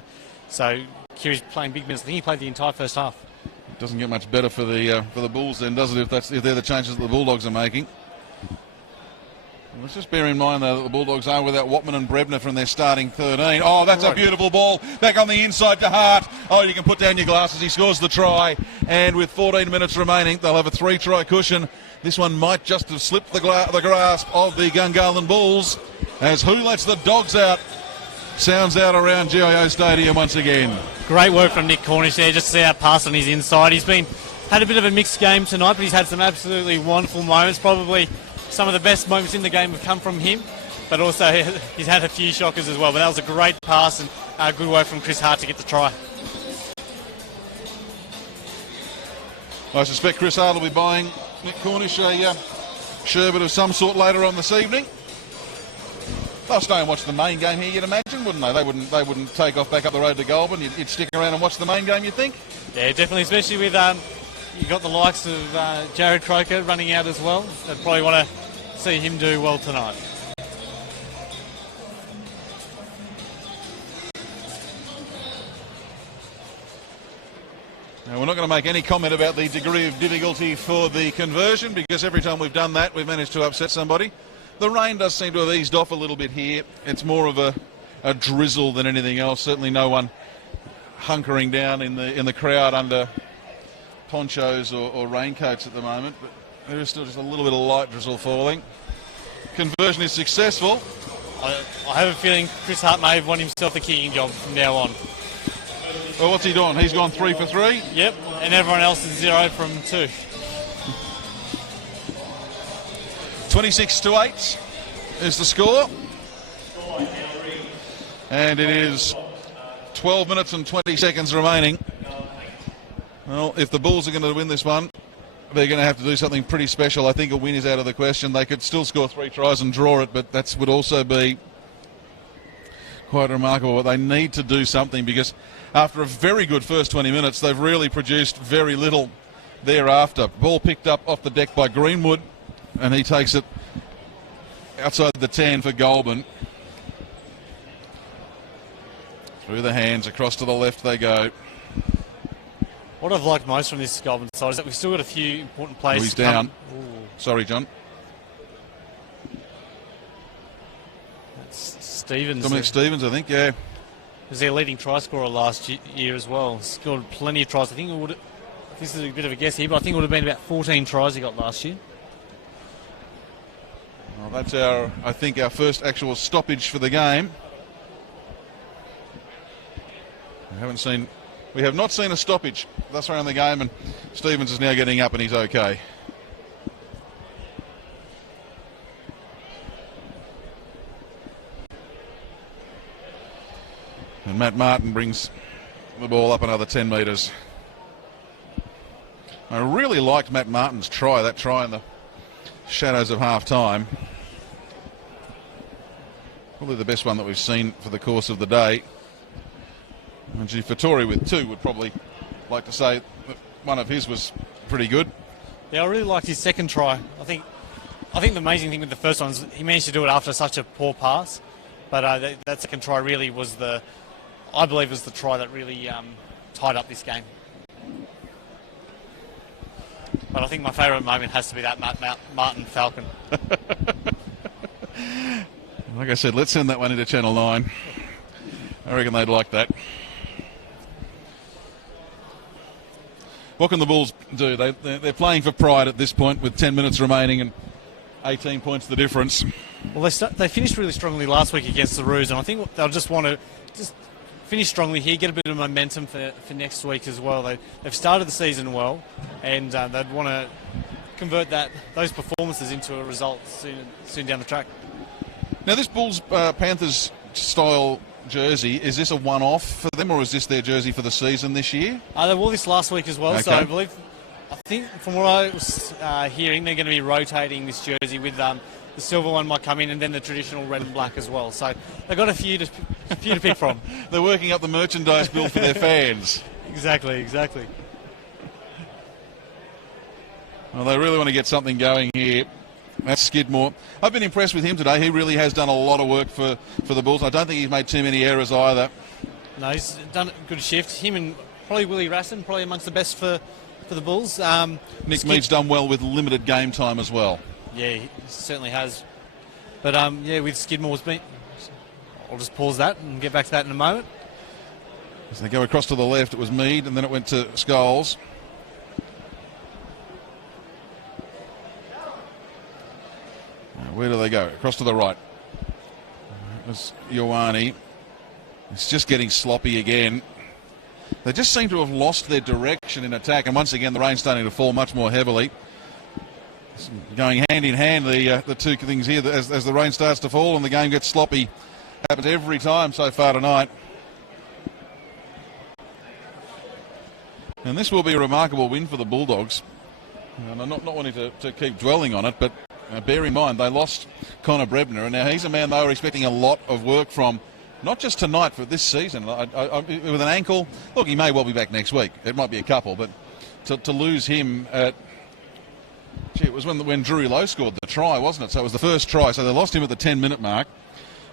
So Kiri's playing big minutes. I think he played the entire first half. It doesn't get much better for the Bulls then, does it, if they're the changes that the Bulldogs are making. Let's just bear in mind, though, that the Bulldogs are without Watman and Brebner from their starting 13. Oh, that's a beautiful ball. Back on the inside to Hart. Oh, you can put down your glasses. He scores the try. And with 14 minutes remaining, they'll have a 3-try cushion. This one might just have slipped the grasp of the Gungahlin Bulls, as who lets the dogs out sounds out around GIO Stadium once again. Great work from Nick Cornish there, just to see that pass on his inside. He's had a bit of a mixed game tonight, but he's had some absolutely wonderful moments. Probably some of the best moments in the game have come from him, but also he's had a few shockers as well. But that was a great pass and good work from Chris Hart to get the try. I suspect Chris Hart will be buying Nick Cornish a sherbet of some sort later on this evening. They'll stay and watch the main game here, you'd imagine, wouldn't they? They wouldn't take off back up the road to Goulburn. You'd stick around and watch the main game, you think? Yeah, definitely, especially with you got the likes of Jared Croker running out as well. They'd probably want to see him do well tonight. Now, we're not going to make any comment about the degree of difficulty for the conversion, because every time we've done that, we've managed to upset somebody. The rain does seem to have eased off a little bit here. It's more of a drizzle than anything else. Certainly no one hunkering down in the crowd under ponchos or raincoats at the moment, but there is still just a little bit of light drizzle falling. Conversion is successful. I have a feeling Chris Hart may have won himself the kicking job from now on. Well, what's he doing? He's gone 3 for 3? Yep, and everyone else is 0 from 2. 26-8 is the score. And it is 12 minutes and 20 seconds remaining. Well, if the Bulls are going to win this one, they're going to have to do something pretty special. I think a win is out of the question. They could still score 3 tries and draw it, but that would also be quite remarkable. But they need to do something, because after a very good first 20 minutes, they've really produced very little thereafter. Ball picked up off the deck by Greenwood, and he takes it outside the 10 for Goulburn. Through the hands, across to the left they go. What I've liked most from this Goulburn side is that we've still got a few important players. Oh, he's down. Sorry, John. That's Stevens. Dominic Stevens, I think, yeah. Was their leading try scorer last year as well. Scored plenty of tries. I think this is a bit of a guess here, but I think it would have been about 14 tries he got last year. Well, that's I think our first actual stoppage for the game. We have not seen a stoppage thus far in the game, and Stevens is now getting up and he's okay. And Matt Martin brings the ball up another 10 metres. I really liked Matt Martin's try, that try in the shadows of half-time. Probably the best one that we've seen for the course of the day. And Fattori with 2 would probably like to say that one of his was pretty good. Yeah, I really liked his second try. I think the amazing thing with the first one is he managed to do it after such a poor pass. But that second try really was I believe was the try that really tied up this game. But I think my favourite moment has to be that Martin Falcon. Like I said, let's send that one into Channel 9. I reckon they'd like that. What can the Bulls do? They're playing for pride at this point with 10 minutes remaining and 18 points the difference. Well, they finished really strongly last week against the Roos, and I think they'll just want to finish strongly here, get a bit of momentum for next week as well. They've started the season well, and they'd want to convert those performances into a result soon down the track. Now, this Bulls Panthers style jersey, is this a one-off for them, or is this their jersey for the season this year? They wore this last week as well, okay. So I think from what I was hearing, they're going to be rotating this jersey with the silver one might come in, and then the traditional red and black as well. So they've got a few to pick from. They're working up the merchandise bill for their fans. Exactly. Well, they really want to get something going here. That's Skidmore. I've been impressed with him today. He really has done a lot of work for the Bulls. I don't think he's made too many errors either. No, he's done a good shift. Him and probably Willie Rasson, probably amongst the best for the Bulls. Nick Mead's done well with limited game time as well. Yeah, he certainly has. But, with Skidmore's been... I'll just pause that and get back to that in a moment. As they go across to the left, it was Mead, and then it went to Scholes. Where do they go? Across to the right. It was Ioane. It's just getting sloppy again. They just seem to have lost their direction in attack, and once again the rain's starting to fall much more heavily. It's going hand in hand, the two things here, as the rain starts to fall and the game gets sloppy. Happens every time so far tonight. And this will be a remarkable win for the Bulldogs. And I'm not wanting to keep dwelling on it, but bear in mind they lost Connor Brebner, and now he's a man they were expecting a lot of work from, not just tonight, but this season. With an ankle, look, he may well be back next week. It might be a couple, but to lose him at... it was when Drury Lowe scored the try, wasn't it? So it was the first try, so they lost him at the 10-minute mark.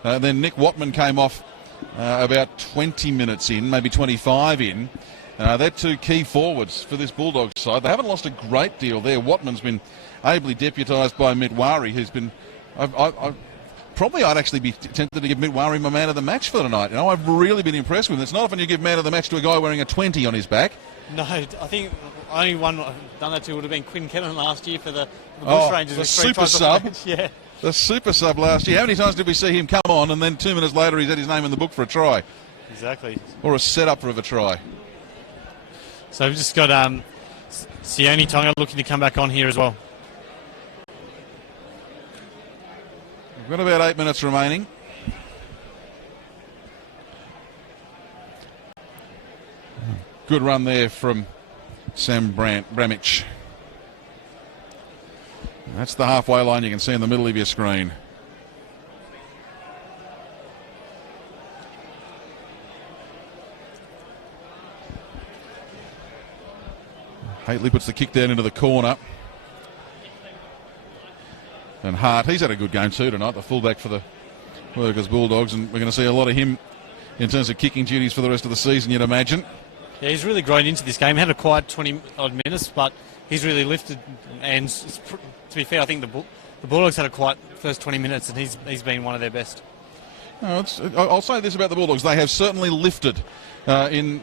Then Nick Watman came off about 20 minutes in, maybe 25 in. They're two key forwards for this Bulldogs side. They haven't lost a great deal there. Watman's been ably deputised by Mitwari, who's been... I'd actually be tempted to give Mitwari my man of the match for tonight. You know, I've really been impressed with him. It's not often you give man of the match to a guy wearing a 20 on his back. No, I think only one I've done that to would have been Quinn Kennan last year for the Bushrangers. The super sub. Yeah. The super sub last year. How many times did we see him come on and then 2 minutes later he's had his name in the book for a try? Exactly. Or a setup for a try. So we've just got Sione Tonga looking to come back on here as well. We've got about 8 minutes remaining. Good run there from Sam Bramich. That's the halfway line you can see in the middle of your screen. Hately puts the kick down into the corner. And Hart, he's had a good game too tonight, the fullback for the Workers Bulldogs, and we're going to see a lot of him in terms of kicking duties for the rest of the season, you'd imagine. Yeah, he's really grown into this game. Had a quiet 20-odd minutes, but he's really lifted. And to be fair, I think the Bulldogs had a quiet first 20 minutes, and he's been one of their best. No, I'll say this about the Bulldogs. They have certainly lifted in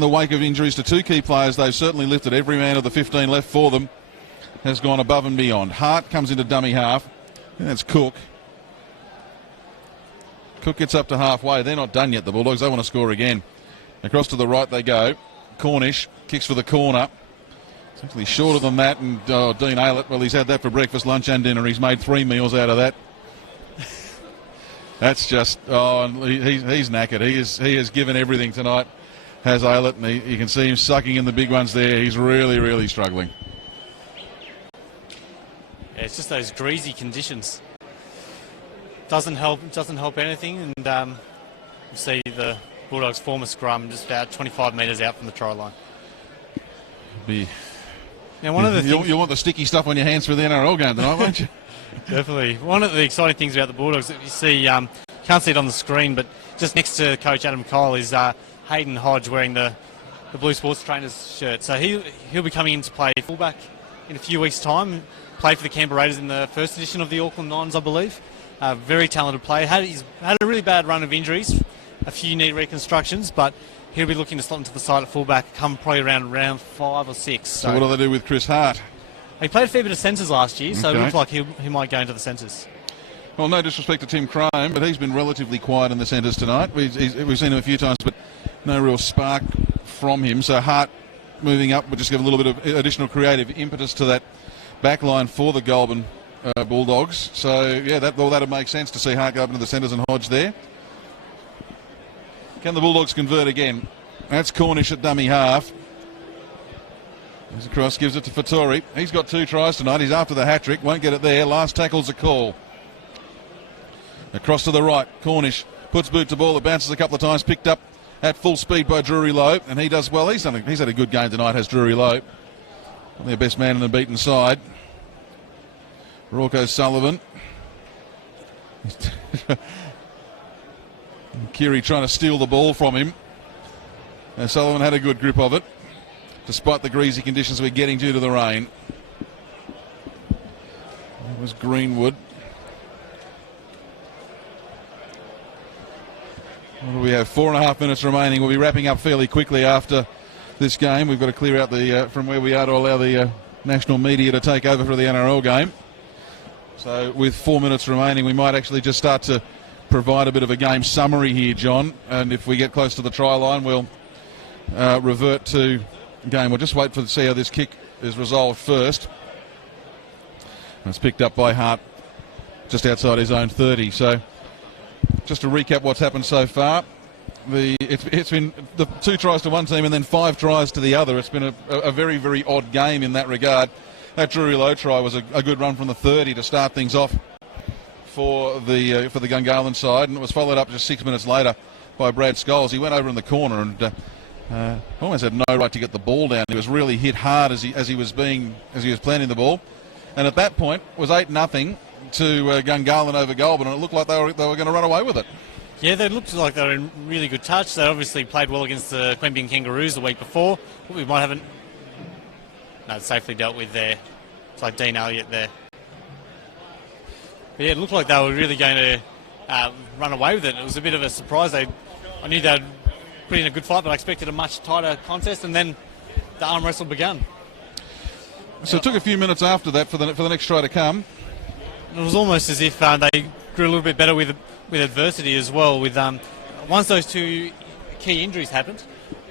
the wake of injuries to two key players. They've certainly lifted. Every man of the 15 left for them has gone above and beyond. Hart comes into dummy half. And that's Cook. Cook gets up to halfway. They're not done yet, the Bulldogs. They want to score again. Across to the right they go. Cornish kicks for the corner. It's actually shorter than that. And Dean Aylett, well, he's had that for breakfast, lunch and dinner. He's made 3 meals out of that. That's just, he's knackered. He has given everything tonight, has Aylett, and you can see him sucking in the big ones there. He's really, really struggling. Yeah, it's just those greasy conditions. Doesn't help anything, and you see the Bulldogs form a scrum just about 25 metres out from the try line. Now, one of the you'll want the sticky stuff on your hands for the NRL game tonight, won't you? Definitely. One of the exciting things about the Bulldogs that you see, can't see it on the screen, but just next to Coach Adam Kyle is Hayden Hodge wearing the Blue Sports Trainers shirt. So he'll be coming in to play fullback in a few weeks' time. Played for the Canberra Raiders in the first edition of the Auckland Nines, I believe. Very talented player. He's had a really bad run of injuries, a few knee reconstructions, but he'll be looking to slot into the side at fullback come probably around round 5 or 6. So what do they do with Chris Hart? He played a fair bit of centres last year, so it looks like he might go into the centres. Well, no disrespect to Tim Crone, but he's been relatively quiet in the centres tonight. We've seen him a few times, but no real spark from him. So Hart moving up would just give a little bit of additional creative impetus to that back line for the Goulburn Bulldogs. So, yeah, that would make sense to see Hart go up into the centres and Hodge there. Can the Bulldogs convert again? That's Cornish at dummy half. He's across, gives it to Fattori. He's got 2 tries tonight. He's after the hat-trick. Won't get it there. Last tackle's a call. Across to the right. Cornish puts boot to ball. It bounces a couple of times. Picked up at full speed by Drury Lowe. And he does well. He's had a good game tonight, has Drury Lowe. Their best man in the beaten side. Rocco Sullivan. Keary trying to steal the ball from him. And Sullivan had a good grip of it, despite the greasy conditions we're getting due to the rain. It was Greenwood. What do we have? 4.5 minutes remaining. We'll be wrapping up fairly quickly after this game. We've got to clear out the from where we are to allow the national media to take over for the NRL game. So with 4 minutes remaining, we might actually just start to provide a bit of a game summary here, John. And if we get close to the try line, we'll revert to game. We'll just wait to see how this kick is resolved first. And it's picked up by Hart just outside his own 30. So just to recap what's happened so far, it's been the 2 tries to one team and then 5 tries to the other. It's been a very, very odd game in that regard. That Drury Lowe try was a good run from the 30 to start things off for the Gungahlin side, and it was followed up just 6 minutes later by Brad Scholes. He went over in the corner and almost had no right to get the ball down. He was really hit hard as he was planting the ball, and at that point was 8-0 to Gungahlin over Goulburn, and it looked like they were going to run away with it. Yeah, they looked like they were in really good touch. They obviously played well against the Queanbeyan Kangaroos the week before. We might haven't safely dealt with there. It's like Dean Elliott there. But yeah, it looked like they were really going to run away with it. It was a bit of a surprise. I knew they'd put in a good fight, but I expected a much tighter contest, and then the arm wrestle began. So it took a few minutes after that for the next try to come. It was almost as if they grew a little bit better with adversity as well. With once those 2 key injuries happened,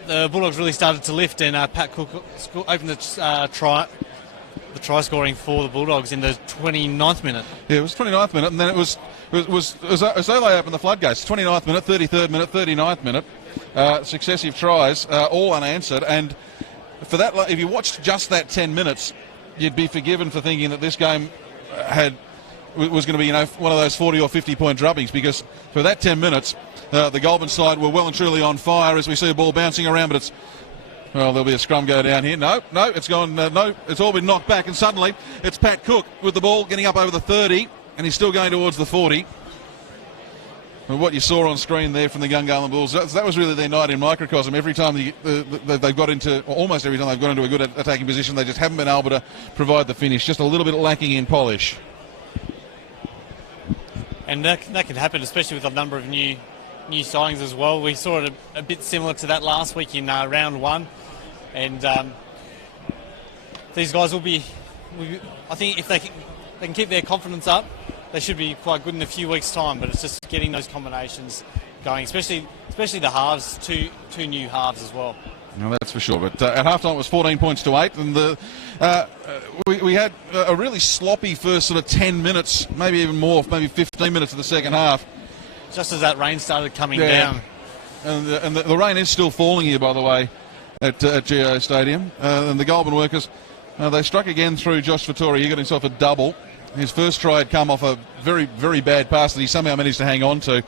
the Bulldogs really started to lift, and Pat Cook opened the try scoring for the Bulldogs in the 29th minute. Yeah, it was 29th minute, and then it was Azole opened the floodgates. 29th minute, 33rd minute, 39th minute, successive tries, all unanswered. And for that, if you watched just that 10 minutes, you'd be forgiven for thinking that this game was going to be one of those 40 or 50 point drubbings, because for that 10 minutes, the Goulburn side were well and truly on fire as we see a ball bouncing around, but there'll be a scrum go down here. No, it's gone. No, it's all been knocked back, and suddenly it's Pat Cook with the ball getting up over the 30, and he's still going towards the 40. And what you saw on screen there from the Gungahlin Bulls, that was really their night in microcosm. Every time they've got into, or almost every time they've got into a good attacking position, they just haven't been able to provide the finish. Just a little bit lacking in polish. And that can happen, especially with a number of new signings as well. We saw it a bit similar to that last week in round 1. And these guys will be, I think if they can keep their confidence up, they should be quite good in a few weeks' time. But it's just getting those combinations going, especially the halves, two new halves as well. No, that's for sure. But at halftime it was 14 points to 8, and we had a really sloppy first sort of 10 minutes, maybe even more, maybe 15 minutes of the second half. just as that rain started coming Yeah. down. And the rain is still falling here, by the way, at GO Stadium. And the Goulburn workers, they struck again through Josh Vittori. He got himself a double. His first try had come off a very, very bad pass that he somehow managed to hang on to.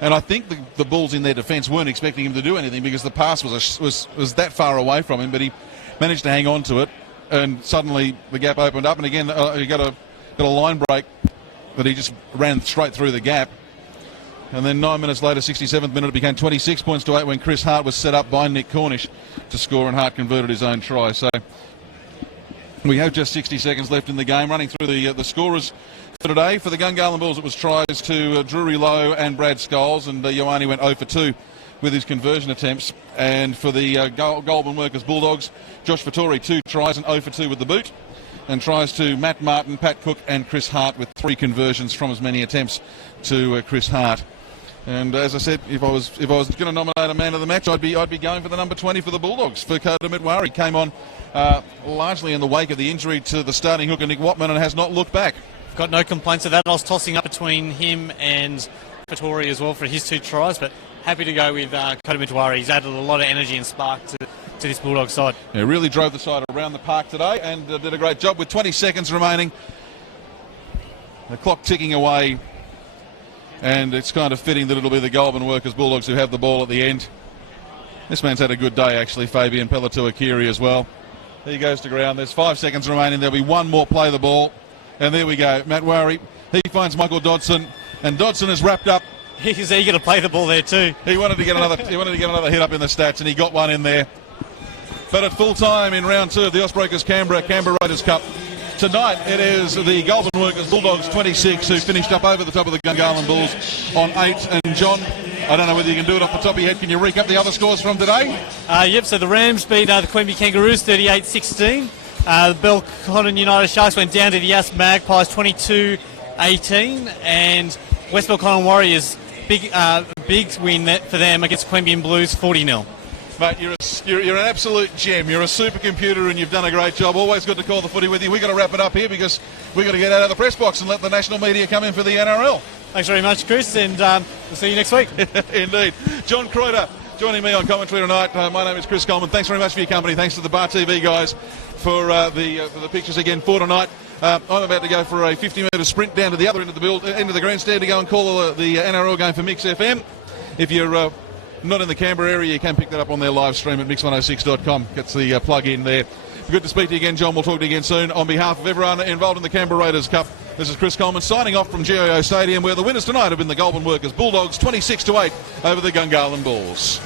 And I think the Bulls in their defence weren't expecting him to do anything because the pass was that far away from him, but he managed to hang on to it. And suddenly the gap opened up, and again he got a line break that he just ran straight through the gap. And then 9 minutes later, 67th minute, it became 26 points to 8 when Chris Hart was set up by Nick Cornish to score, and Hart converted his own try. So we have just 60 seconds left in the game. Running through the scorers for today. For the Gungahlin Bulls, it was tries to Drury Lowe and Brad Scholes, and Ioane went 0 for 2 with his conversion attempts. And for the Goulburn Workers Bulldogs, Josh Vittori 2 tries and 0 for 2 with the boot. And tries to Matt Martin, Pat Cook and Chris Hart with 3 conversions from as many attempts to Chris Hart. And as I said, if I was going to nominate a man of the match, I'd be going for the number 20 for the Bulldogs, for Koda Mitwari. Came on largely in the wake of the injury to the starting hooker Nick Watman and has not looked back. Got no complaints of that. I was tossing up between him and Vittori as well for his 2 tries, but happy to go with Koda Mitwari. He's added a lot of energy and spark to this Bulldog side. Yeah, really drove the side around the park today and did a great job with 20 seconds remaining. The clock ticking away, and it's kind of fitting that it'll be the Goulburn Workers Bulldogs who have the ball at the end. This man's had a good day, actually, Fabian Pelletu-Akiri as well. He goes to ground. There's 5 seconds remaining. There'll be one more play the ball. And there we go. Matt Worry, he finds Michael Dodson, and Dodson is wrapped up. He's eager to play the ball there too. He wanted to get another hit up in the stats, and he got one in there. But at full time in round 2 of the Ospreakers Canberra Raiders Cup, tonight it is the Goulburn Workers Bulldogs 26 who finished up over the top of the Gungahlin Bulls on 8. And John, I don't know whether you can do it off the top of your head. Can you recap the other scores from today? Yep, so the Rams beat the Queanbeyan Kangaroos 38-16. The Belconnen United Sharks went down to the Yass Magpies 22-18. And West Belconnen Warriors, big win for them against Queanbeyan Blues 40-0. Mate, you're an absolute gem. You're a supercomputer and you've done a great job. Always good to call the footy with you. We've got to wrap it up here because we've got to get out of the press box and let the national media come in for the NRL. Thanks very much, Chris, and we'll see you next week. Indeed. John Croyder joining me on commentary tonight. My name is Chris Coleman. Thanks very much for your company. Thanks to the Bar TV guys for the pictures again for tonight. I'm about to go for a 50-metre sprint down to the other end of the grandstand to go and call the NRL game for Mix FM. If you're not in the Canberra area, you can pick that up on their live stream at mix106.com. Gets the plug in there. Good to speak to you again, John. We'll talk to you again soon. On behalf of everyone involved in the Canberra Raiders Cup, this is Chris Coleman signing off from GIO Stadium, where the winners tonight have been the Goulburn Workers Bulldogs 26-8 over the Gungahlin Bulls.